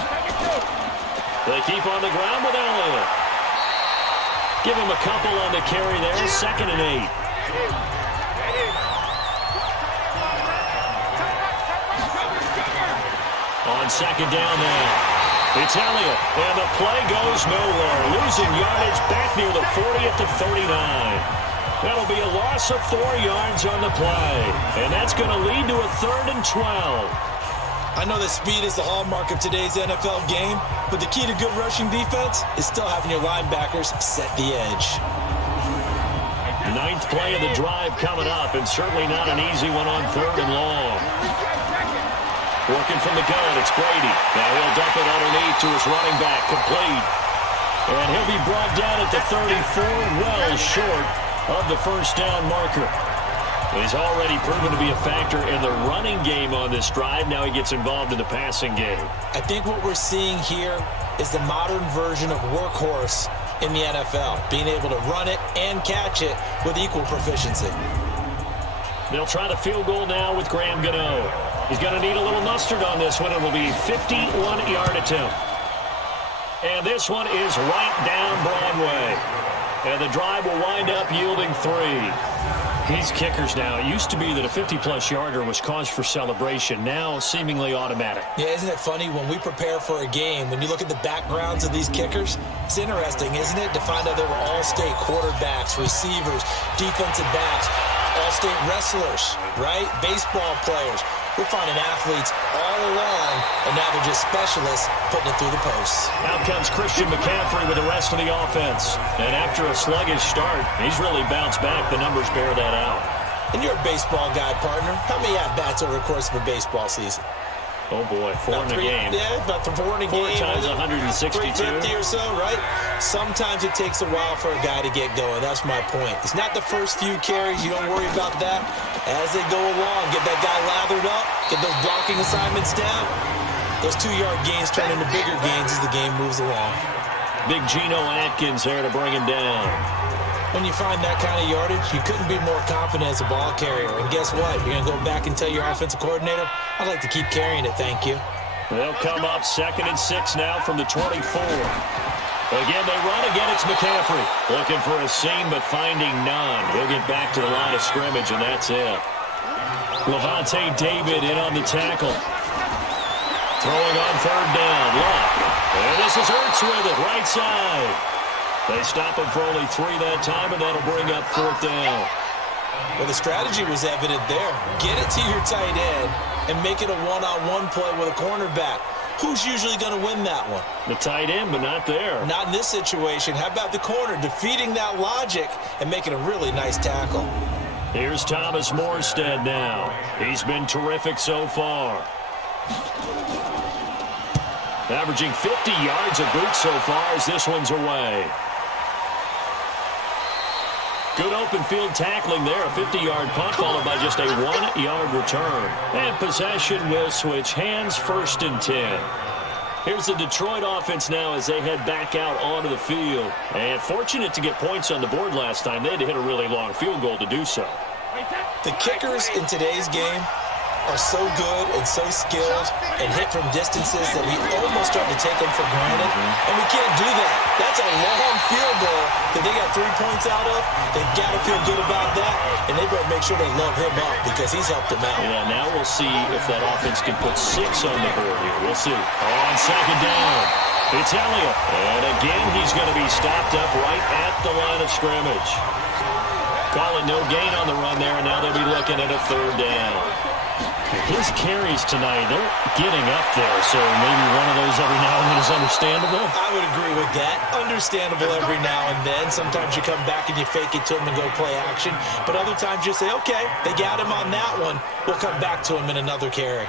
They keep on the ground with Elliott. Give him a couple on the carry there, 2nd and 8. On 2nd down now, it's Elliott, and the play goes nowhere. Losing yardage back near the 40 at the 39. That'll be a loss of 4 yards on the play, and that's going to lead to a 3rd and 12. I know that speed is the hallmark of today's NFL game, but the key to good rushing defense is still having your linebackers set the edge. 9th play of the drive coming up, and certainly not an easy one on 3rd and long. Working from the gun, it's Brady. Now he'll dump it underneath to his running back, complete. And he'll be brought down at the 34, well short of the first down marker. He's already proven to be a factor in the running game on this drive. Now he gets involved in the passing game. I think what we're seeing here is the modern version of workhorse in the NFL, being able to run it and catch it with equal proficiency. They'll try the field goal now with Graham Gano. He's going to need a little mustard on this one. It will be a 51-yard attempt. And this one is right down Broadway. And the drive will wind up yielding 3. These kickers now, it used to be that a 50-plus yarder was cause for celebration. Now seemingly automatic. Yeah, isn't it funny when we prepare for a game, when you look at the backgrounds of these kickers, it's interesting, isn't it, to find out they were all-state quarterbacks, receivers, defensive backs, all-state wrestlers, right? Baseball players. We're finding athletes all along, and now they're just specialists putting it through the posts. Out comes Christian McCaffrey with the rest of the offense. And after a sluggish start, he's really bounced back. The numbers bear that out. And you're a baseball guy, partner. How many at-bats over the course of a baseball season? Oh, boy, 4 in a game. Yeah, about 4 in a 4 game. times 162. 350 or so, right? Sometimes it takes a while for a guy to get going. That's my point. It's not the first few carries. You don't worry about that. As they go along, get that guy lathered up, get those blocking assignments down. Those 2-yard gains turn into bigger gains as the game moves along. Big Geno Atkins there to bring him down. When you find that kind of yardage, you couldn't be more confident as a ball carrier. And guess what? You're going to go back and tell your offensive coordinator, I'd like to keep carrying it, thank you. They'll come up 2nd and 6 now from the 24. Again, they run. Again, it's McCaffrey. Looking for a seam, but finding none. He'll get back to the line of scrimmage, and that's it. Levante David in on the tackle. Throwing on 3rd down. Luck. And this is Ertz with it, right side. They stop him for only 3 that time, and that'll bring up 4th down. Well, the strategy was evident there. Get it to your tight end and make it a one-on-one play with a cornerback. Who's usually going to win that one? The tight end, but not there. Not in this situation. How about the corner defeating that logic and making a really nice tackle? Here's Thomas Morstead now. He's been terrific so far. Averaging 50 yards a boot so far as this one's away. Good open field tackling there. A 50-yard punt followed by just a 1-yard return. And possession will switch hands, 1st and 10. Here's the Detroit offense now as they head back out onto the field. And fortunate to get points on the board last time. They had to hit a really long field goal to do so. The kickers in today's game are so good and so skilled and hit from distances that we almost start to take them for granted. And we can't do that. That's a long field goal that they got 3 points out of. They got to feel good about that. And they better make sure they love him up because he's helped them out. Yeah, now we'll see if that offense can put 6 on the board here. We'll see. On 2nd down, it's Elliott. And again, he's going to be stopped up right at the line of scrimmage. Call it no gain on the run there, and now they'll be looking at a 3rd down. His carries tonight, they're getting up there, so maybe one of those every now and then is understandable. I would agree with that. Understandable every now and then. Sometimes you come back and you fake it to him and go play action. But other times you say, okay, they got him on that one. We'll come back to him in another carry.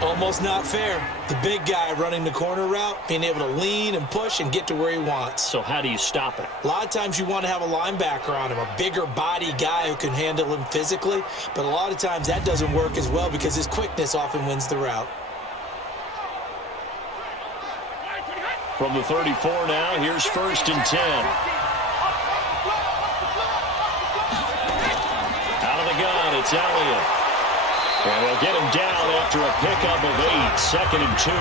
Almost not fair. The big guy running the corner route, being able to lean and push and get to where he wants. So how do you stop it? A lot of times you want to have a linebacker on him, a bigger body guy who can handle him physically. But a lot of times that doesn't work as well because his quickness often wins the route. From the 34 now, here's 1st and 10. Out of the gun, it's Elliott. And they'll get him down after a pickup of 8, 2nd and 2.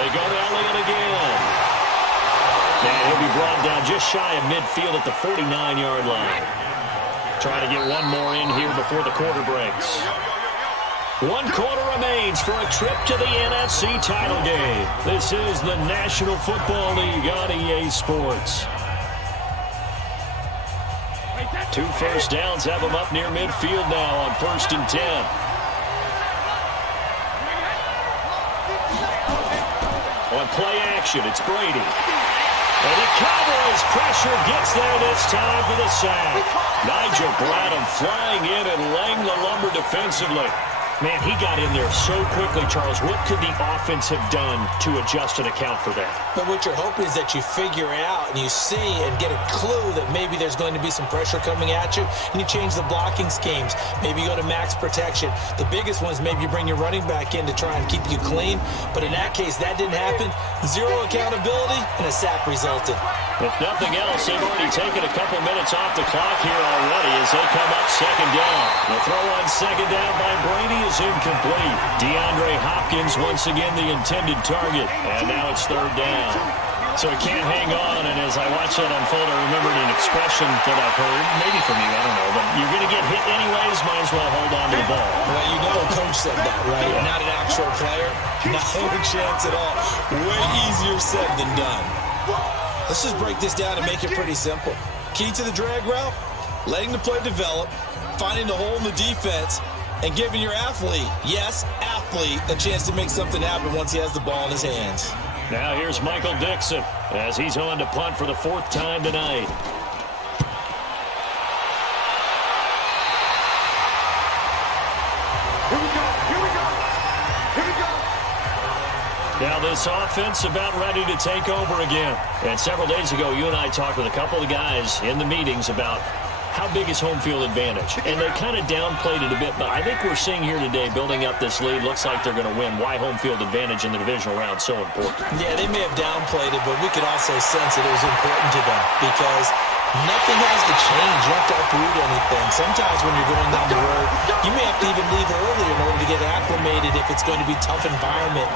They go to Elliott again. And he'll be brought down just shy of midfield at the 49-yard line. Trying to get one more in here before the quarter breaks. 1 quarter remains for a trip to the NFC title game. This is the National Football League on EA Sports. 2 first downs have them up near midfield now on 1st and 10. On play action, it's Brady. And the Cowboys pressure gets there this time for the sack. Nigel Bradham flying in and laying the lumber defensively. Man, he got in there so quickly, Charles. What could the offense have done to adjust and account for that? But what you're hoping is that you figure out and you see and get a clue that maybe there's going to be some pressure coming at you, and you change the blocking schemes. Maybe you go to max protection. The biggest one is maybe you bring your running back in to try and keep you clean. But in that case, that didn't happen. 0 accountability, and a sack resulted. If nothing else, they've already taken a couple minutes off the clock here already as they come up 2nd down. The throw on 2nd down by Brady is incomplete. DeAndre Hopkins once again the intended target. And now it's 3rd down. So he can't hang on, and as I watch that unfold, I remembered an expression that I've heard, maybe from you, I don't know, but you're going to get hit anyways, might as well hold on to the ball. Well, you know a coach said that, right? Yeah. Not an actual player. Not a chance at all. Way easier said than done. Let's just break this down and make it pretty simple. Key to the drag route, letting the play develop, finding the hole in the defense, and giving your athlete, yes, athlete, a chance to make something happen once he has the ball in his hands. Now here's Michael Dixon as he's on to punt for the 4th time tonight. Here we go. Here we go. Here we go. Now this offense about ready to take over again. And several days ago, you and I talked with a couple of guys in the meetings about how big is home field advantage. And they kind of downplayed it a bit, but I think we're seeing here today, building up this lead, looks like they're going to win. Why home field advantage in the divisional round so important? Yeah, they may have downplayed it, but we could also sense that it was important to them because nothing has to change. You have to uproot anything. Sometimes when you're going down the road, you may have to even leave early in order to get acclimated if it's going to be a tough environment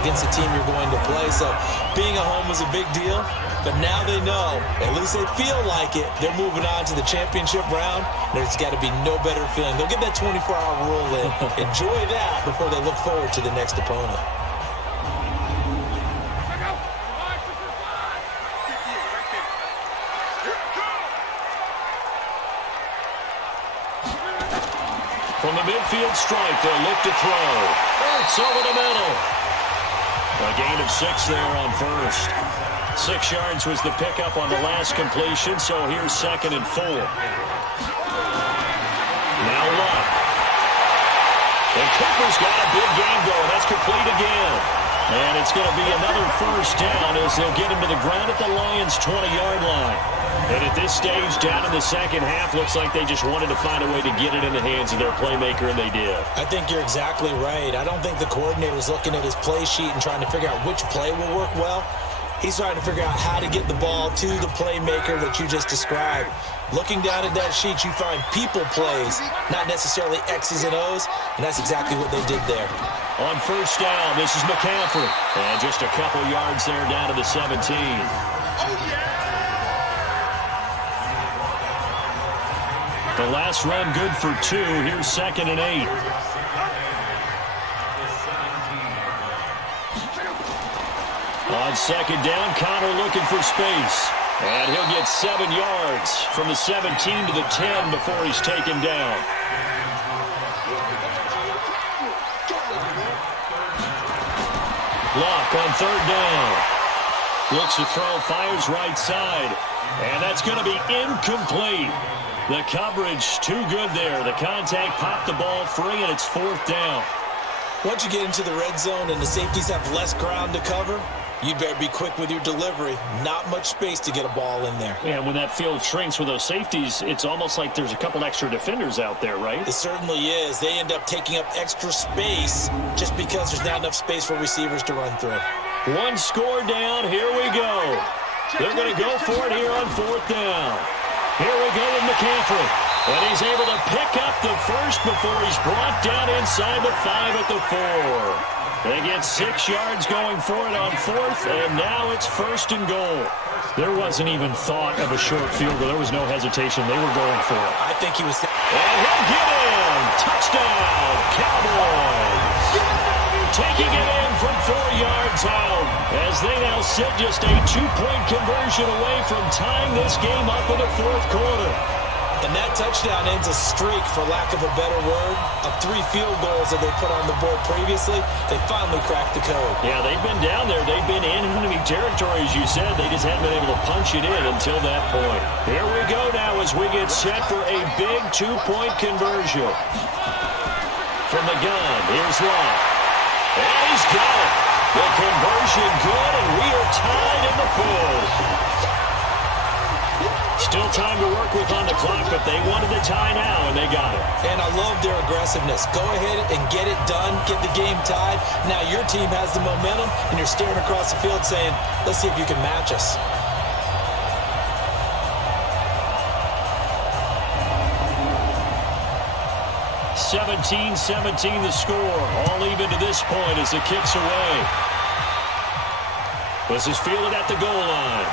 against the team you're going to play. So being at home was a big deal, but now they know, at least they feel like it, they're moving on to the championship round. There's got to be no better feeling. They'll get that 24-hour rule in. Enjoy that before they look forward to the next opponent. From the midfield stripe, they'll look to throw. It's over the middle. A gain of 6 there on 1st. 6 yards was the pickup on the last completion, so here's 2nd and 4. Now Luck. And Cooper's got a big game going. That's complete again. And it's going to be another 1st down as they'll get him to the ground at the Lions' 20-yard line. And at this stage, down in the 2nd half, looks like they just wanted to find a way to get it in the hands of their playmaker, and they did. I think you're exactly right. I don't think the coordinator's looking at his play sheet and trying to figure out which play will work well. He's trying to figure out how to get the ball to the playmaker that you just described. Looking down at that sheet, you find people plays, not necessarily X's and O's, and that's exactly what they did there. On 1st down, this is McCaffrey. And just a couple yards there down to the 17. Oh, yeah. The last run good for 2. Here's 2nd and 8. On 2nd down, Connor looking for space. And he'll get 7 yards from the 17 to the 10 before he's taken down. Lock on 3rd down. Looks to throw, fires right side. And that's going to be incomplete. The coverage too good there. The contact popped the ball free, and it's 4th down. Once you get into the red zone and the safeties have less ground to cover, you better be quick with your delivery. Not much space to get a ball in there. Yeah, when that field shrinks with those safeties, it's almost like there's a couple extra defenders out there, right? It certainly is. They end up taking up extra space just because there's not enough space for receivers to run through. 1 score down. Here we go. They're going to go for it here on 4th down. Here we go with McCaffrey. And he's able to pick up the first before he's brought down inside the 5 at the 4. They get 6 yards going for it on 4th, and now it's 1st and goal. There wasn't even thought of a short field goal. There was no hesitation. They were going for it. I think he was... And he'll get in. Touchdown, Cowboys. Taking it in from 4 yards out as they now sit just a 2-point conversion away from tying this game up in the 4th quarter. And that touchdown ends a streak, for lack of a better word, of 3 field goals that they put on the board previously. They finally cracked the code. Yeah, they've been down there. They've been in enemy territory, as you said. They just hadn't been able to punch it in until that point. Here we go now as we get set for a big 2-point conversion. From the gun, here's Love. And he's got it. The conversion good, and we are tied in the 4th. Still time to work with on the clock, but they wanted the tie now, and they got it. And I love their aggressiveness. Go ahead and get it done, get the game tied. Now your team has the momentum, and you're staring across the field saying, let's see if you can match us. (17-17) the score. All even to this point as it kicks away. This is fielded at the goal line.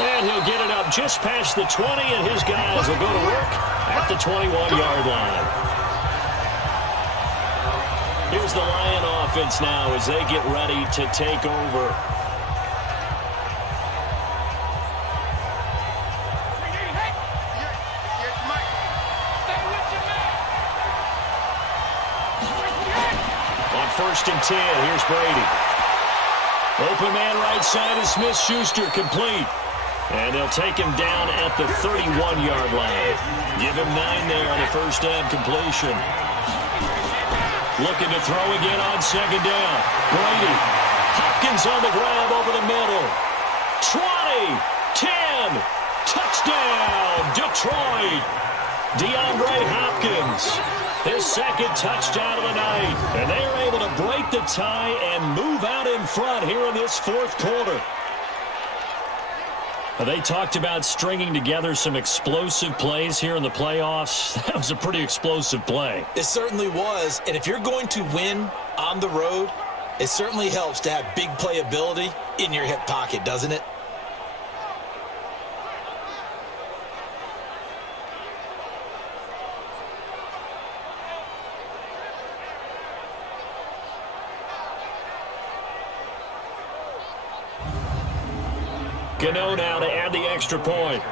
And he'll get it up just past the 20, and his guys will go to work at the 21-yard line. Here's the Lion offense now as they get ready to take over. On 1st and 10, here's Brady. Open man right side is Smith-Schuster, complete. And they'll take him down at the 31-yard line. Give him 9 there on the first down completion. Looking to throw again on 2nd down. Brady. Hopkins on the grab over the middle. 20, 10, touchdown, Detroit. DeAndre Hopkins, his 2nd touchdown of the night. And they are able to break the tie and move out in front here in this 4th quarter. They talked about stringing together some explosive plays here in the playoffs. That was a pretty explosive play. It certainly was. And if you're going to win on the road, it certainly helps to have big playability in your hip pocket, doesn't it? Gano now to add the extra point.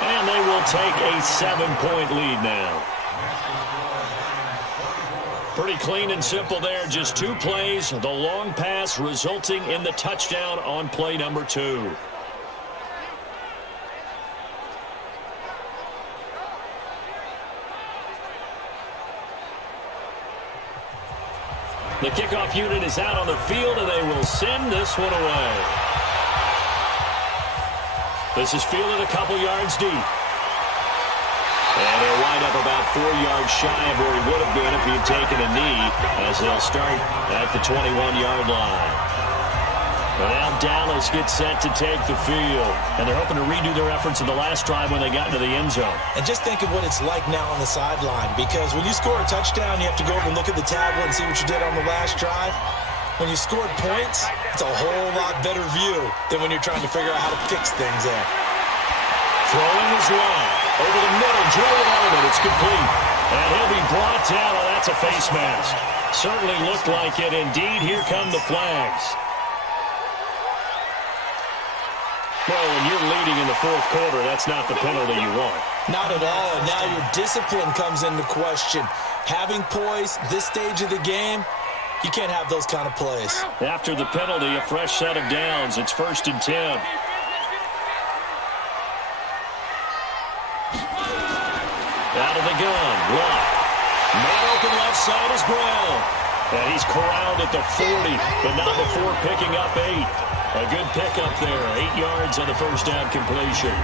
And they will take a 7-point lead now. Pretty clean and simple there. Just 2 plays. The long pass resulting in the touchdown on play number 2. The kickoff unit is out on the field, and they will send this one away. This is fielded a couple yards deep. And he'll wind up about 4 yards shy of where he would have been if he had taken a knee, as they'll start at the 21-yard line. And now Dallas gets set to take the field. And they're hoping to redo their efforts in the last drive when they got into the end zone. And just think of what it's like now on the sideline, because when you score a touchdown, you have to go over and look at the tablet and see what you did on the last drive. When you scored points, it's a whole lot better view than when you're trying to figure out how to fix things there. Throwing is long. Over the middle, Julian Edelman. It's complete. And he'll be brought down. Oh, that's a face mask. Certainly looked like it. Indeed, here come the flags. Well, when you're leading in the fourth quarter, that's not the penalty you want. Not at all, and now your discipline comes into question. Having poise this stage of the game, you can't have those kind of plays. After the penalty, a fresh set of downs. It's 1st and 10. Out of the gun, Locke. Man open left side is Brown. And he's corralled at the 40, but not before picking up 8. A good pickup there, 8 yards on the first down completion.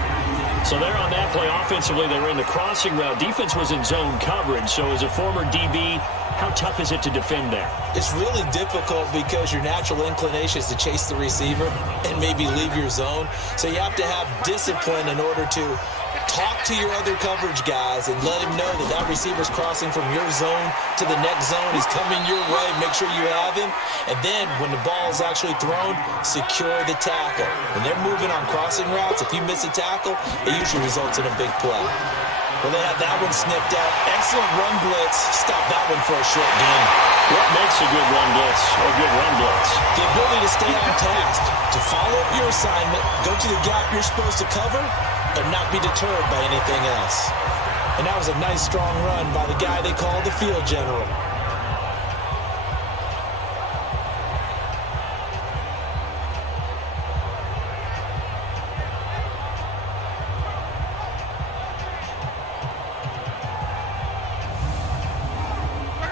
So they're on that play. Offensively, they were in the crossing route. Defense was in zone coverage. So as a former DB, how tough is it to defend that? It's really difficult because your natural inclination is to chase the receiver and maybe leave your zone. So you have to have discipline in order to talk to your other coverage guys and let him know that that receiver's crossing from your zone to the next zone. He's coming your way. Make sure you have him. And then when the ball is actually thrown, secure the tackle. When they're moving on crossing routes, if you miss a tackle, it usually results in a big play. Well, they had that one sniffed out. Excellent run blitz. Stop that one for a short gain. What makes a good run blitz or good run blitz? The ability to stay on task, to follow up your assignment, go to the gap you're supposed to cover, and not be deterred by anything else. And that was a nice, strong run by the guy they call the field general.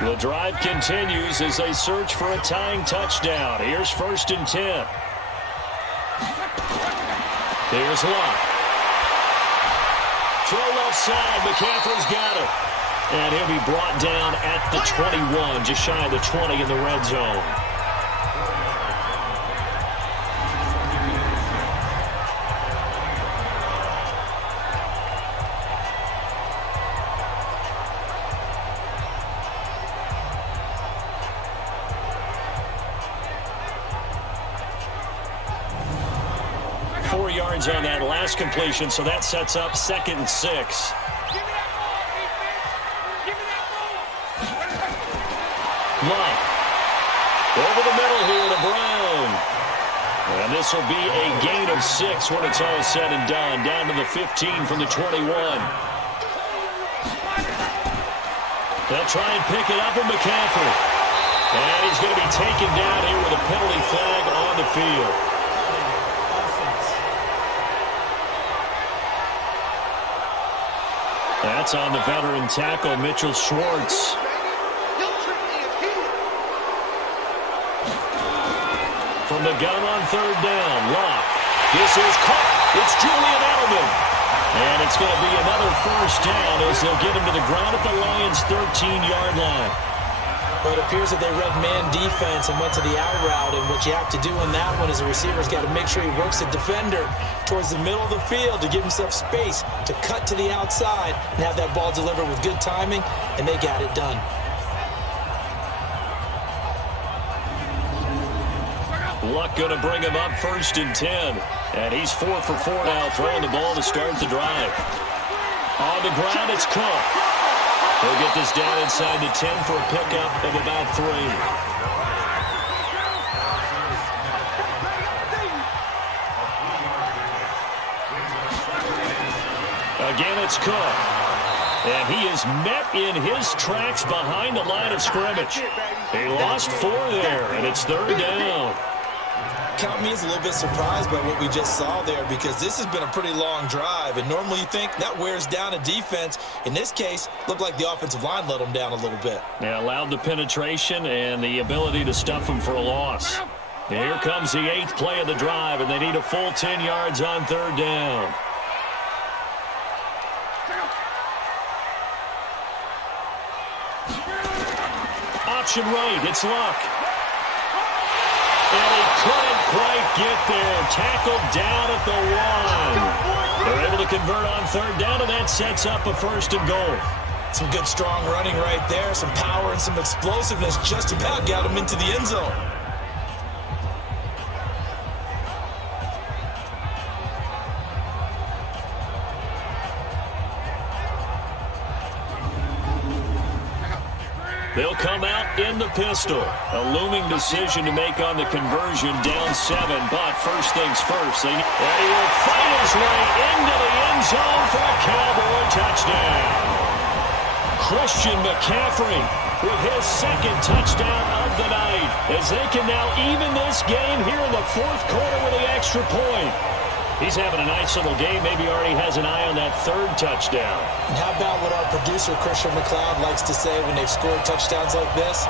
The drive continues as they search for a tying touchdown. Here's 1st and 10. Here's Locke. Throw left side. McCaffrey's got it. And he'll be brought down at the 21, just shy of the 20 in the red zone. On that last completion, so that sets up 2nd and 6. Love. Over the middle here to Brown. And this will be a gain of 6 when it's all said and done. Down to the 15 from the 21. They'll try and pick it up with McCaffrey. And he's going to be taken down here with a penalty flag on the field. That's on the veteran tackle, Mitchell Schwartz. From the gun on 3rd down, Locke. This is caught. It's Julian Edelman. And it's going to be another 1st down as they'll get him to the ground at the Lions' 13-yard line. But it appears that they read man defense and went to the out route. And what you have to do in that one is the receiver's got to make sure he works the defender towards the middle of the field to give himself space to cut to the outside and have that ball delivered with good timing, and they got it done. Luck going to bring him up 1st and 10. And he's 4 for 4 now, throwing the ball to start the drive. On the ground, it's Cook. He'll get this down inside the 10 for a pickup of about 3. Again, it's Cook. And he is met in his tracks behind the line of scrimmage. He lost 4 there, and it's 3rd down. Count me as a little bit surprised by what we just saw there because this has been a pretty long drive, and normally you think that wears down a defense. In this case, looked like the offensive line let them down a little bit. They allowed the penetration and the ability to stuff them for a loss. And here comes the 8th play of the drive, and they need a full 10 yards on 3rd down. Option right, it's Luck. And he couldn't quite get there. Tackled down at the 1. They're able to convert on 3rd down, and that sets up a 1st and goal. Some good, strong running right there. Some power and some explosiveness. Just about got him into the end zone. They'll come out in the pistol. A looming decision to make on the conversion, down 7. But first things first, and he will fight his way into the end zone for a Cowboy touchdown. Christian McCaffrey with his second touchdown of the night, as they can now even this game here in the fourth quarter with the extra point. He's having a nice little game. Maybe already has an eye on that third touchdown. And how about what our producer, Christian McLeod, likes to say when they've scored touchdowns like this?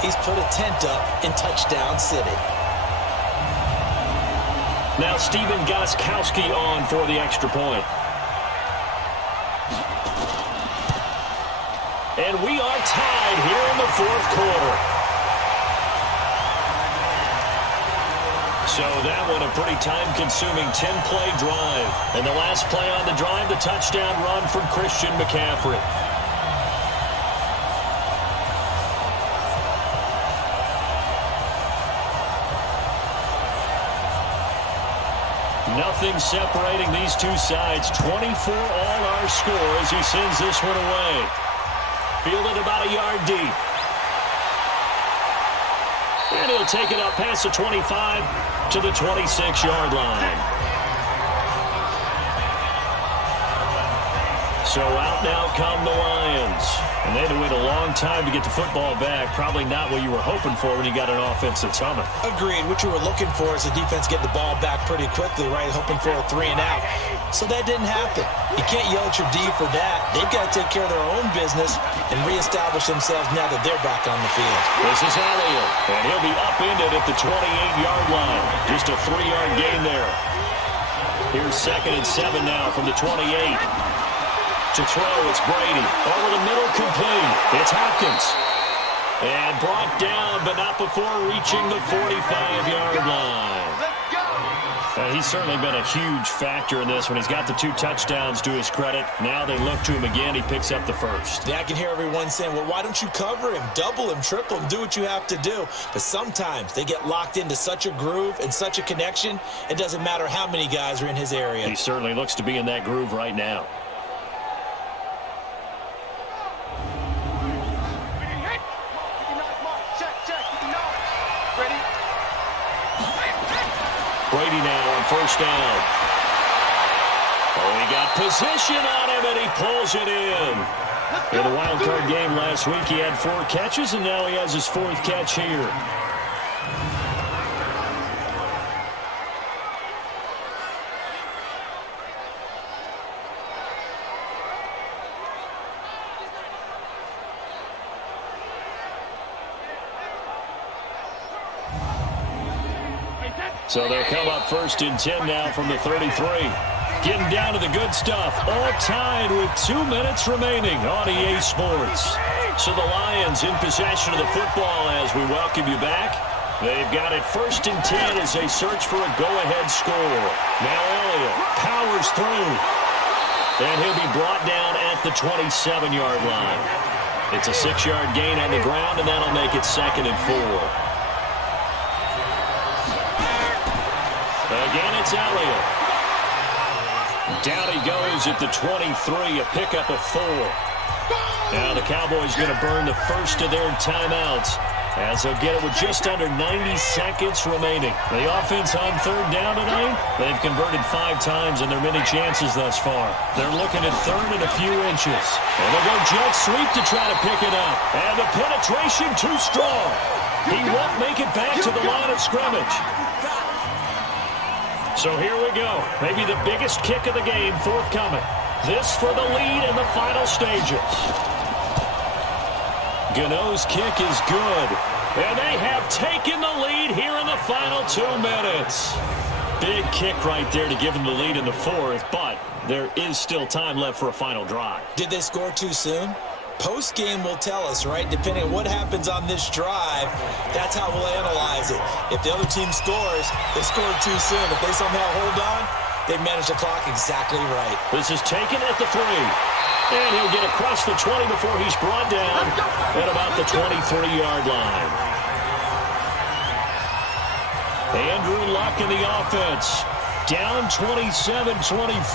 He's put a tent up in Touchdown City. Now Stephen Gostkowski on for the extra point. And we are tied here in the fourth quarter. So that one a pretty time-consuming 10-play drive. And the last play on the drive, the touchdown run from Christian McCaffrey. Nothing separating these two sides. 24 all our score as he sends this one away. Fielded about a yard deep. And he'll take it up past the 25 to the 26-yard line. So out now come the Lions. And they had to wait a long time to get the football back. Probably not what you were hoping for when you got an offense that's humming. Agreed. What you were looking for is the defense get the ball back pretty quickly, right? Hoping for a 3 and out. So that didn't happen. You can't yell at your D for that. They've got to take care of their own business and reestablish themselves now that they're back on the field. This is Elliott, and he'll be upended at the 28-yard line. Just a 3-yard gain there. Here's 2nd and 7 now from the 28. To throw, it's Brady. Over the middle, complete. It's Hopkins. And brought down, but not before reaching the 45-yard line. He's certainly been a huge factor in this when he's got the 2 touchdowns to his credit. Now they look to him again. He picks up the first. Yeah, I can hear everyone saying, well, why don't you cover him, double him, triple him, do what you have to do. But sometimes they get locked into such a groove and such a connection, it doesn't matter how many guys are in his area. He certainly looks to be in that groove right now. Brady now on first down. Oh, he got position on him, and he pulls it in. In the wild card game last week, he had 4 catches, and now he has his 4th catch here. So they'll come up 1st and 10 now from the 33. Getting down to the good stuff. All tied with 2 minutes remaining on EA Sports. So the Lions in possession of the football as we welcome you back. They've got it 1st and 10 as they search for a go-ahead score. Now Elliott powers through. And he'll be brought down at the 27-yard line. It's a 6-yard gain on the ground, and that'll make it 2nd and 4. Again, it's Elliott. Down he goes at the 23, a pickup of 4. Now the Cowboys going to burn the first of their timeouts as they'll get it with just under 90 seconds remaining. The offense on 3rd down tonight, they've converted 5 times in their many chances thus far. They're looking at 3rd and a few inches. And they'll go jet sweep to try to pick it up. And the penetration too strong. He won't make it back to the line of scrimmage. So here we go. Maybe the biggest kick of the game forthcoming. This for the lead in the final stages. Gano's kick is good. And they have taken the lead here in the final 2 minutes. Big kick right there to give them the lead in the 4th, but there is still time left for a final drive. Did they score too soon? Post-game will tell us, right? Depending on what happens on this drive, that's how we'll analyze it. If the other team scores, they scored too soon. If they somehow hold on, they've managed the clock exactly right. This is taken at the 3. And he'll get across the 20 before he's brought down at about the 23-yard line. Andrew Luck in the offense. Down 27-24.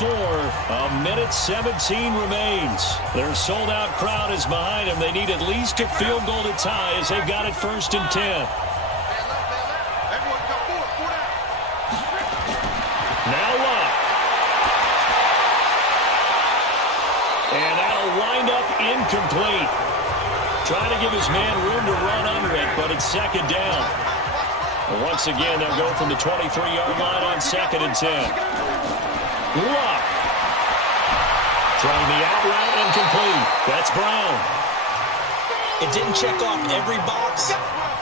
A minute 17 remains. Their sold-out crowd is behind them. They need at least a field goal to tie as they've got it 1st and 10. Now Luck. And that'll wind up incomplete. Trying to give his man room to run under it, but it's 2nd down. And once again, they'll go from the 23-yard line on 2nd and 10. Luck. Trying the out route incomplete. That's Brown. It didn't check off every box,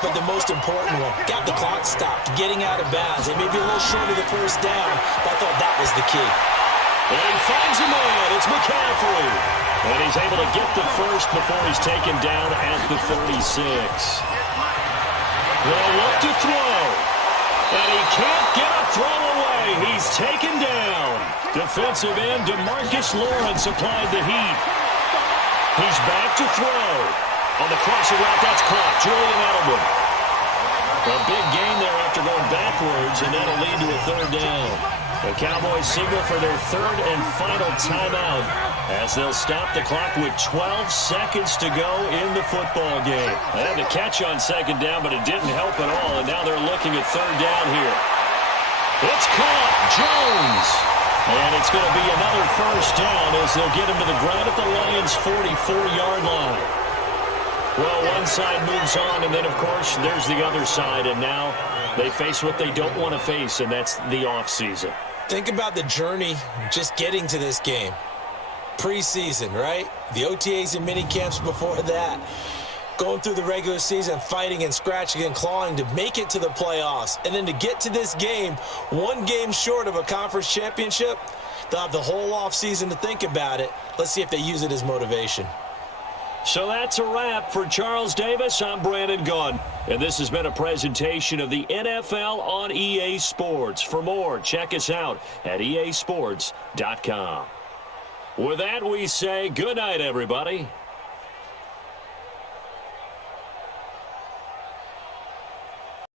but the most important one. Got the clock stopped, getting out of bounds. It may be a little short of the 1st down, but I thought that was the key. And he finds a man. It's McCaffrey. And he's able to get the first before he's taken down at the 36. They'll look to throw. And he can't get a throw away. He's taken down. Defensive end DeMarcus Lawrence applied the heat. He's back to throw. On the crossing route, that's caught. Julian Edelman. A big gain there after going backwards, and that'll lead to a 3rd down. The Cowboys signal for their 3rd and final timeout as they'll stop the clock with 12 seconds to go in the football game. They had the catch on 2nd down, but it didn't help at all, and now they're looking at 3rd down here. It's caught. Jones. And it's going to be another 1st down as they'll get him to the ground at the Lions' 44-yard line. Well, one side moves on, and then, of course, there's the other side, and now they face what they don't want to face, and that's the offseason. Think about the journey just getting to this game. Preseason, right? The OTAs and mini camps before that. Going through the regular season, fighting and scratching and clawing to make it to the playoffs. And then to get to this game, one game short of a conference championship, they'll have the whole offseason to think about it. Let's see if they use it as motivation. So that's a wrap for Charles Davis. I'm Brandon Gunn, and this has been a presentation of the NFL on EA Sports. For more, check us out at easports.com. With that, we say good night, everybody.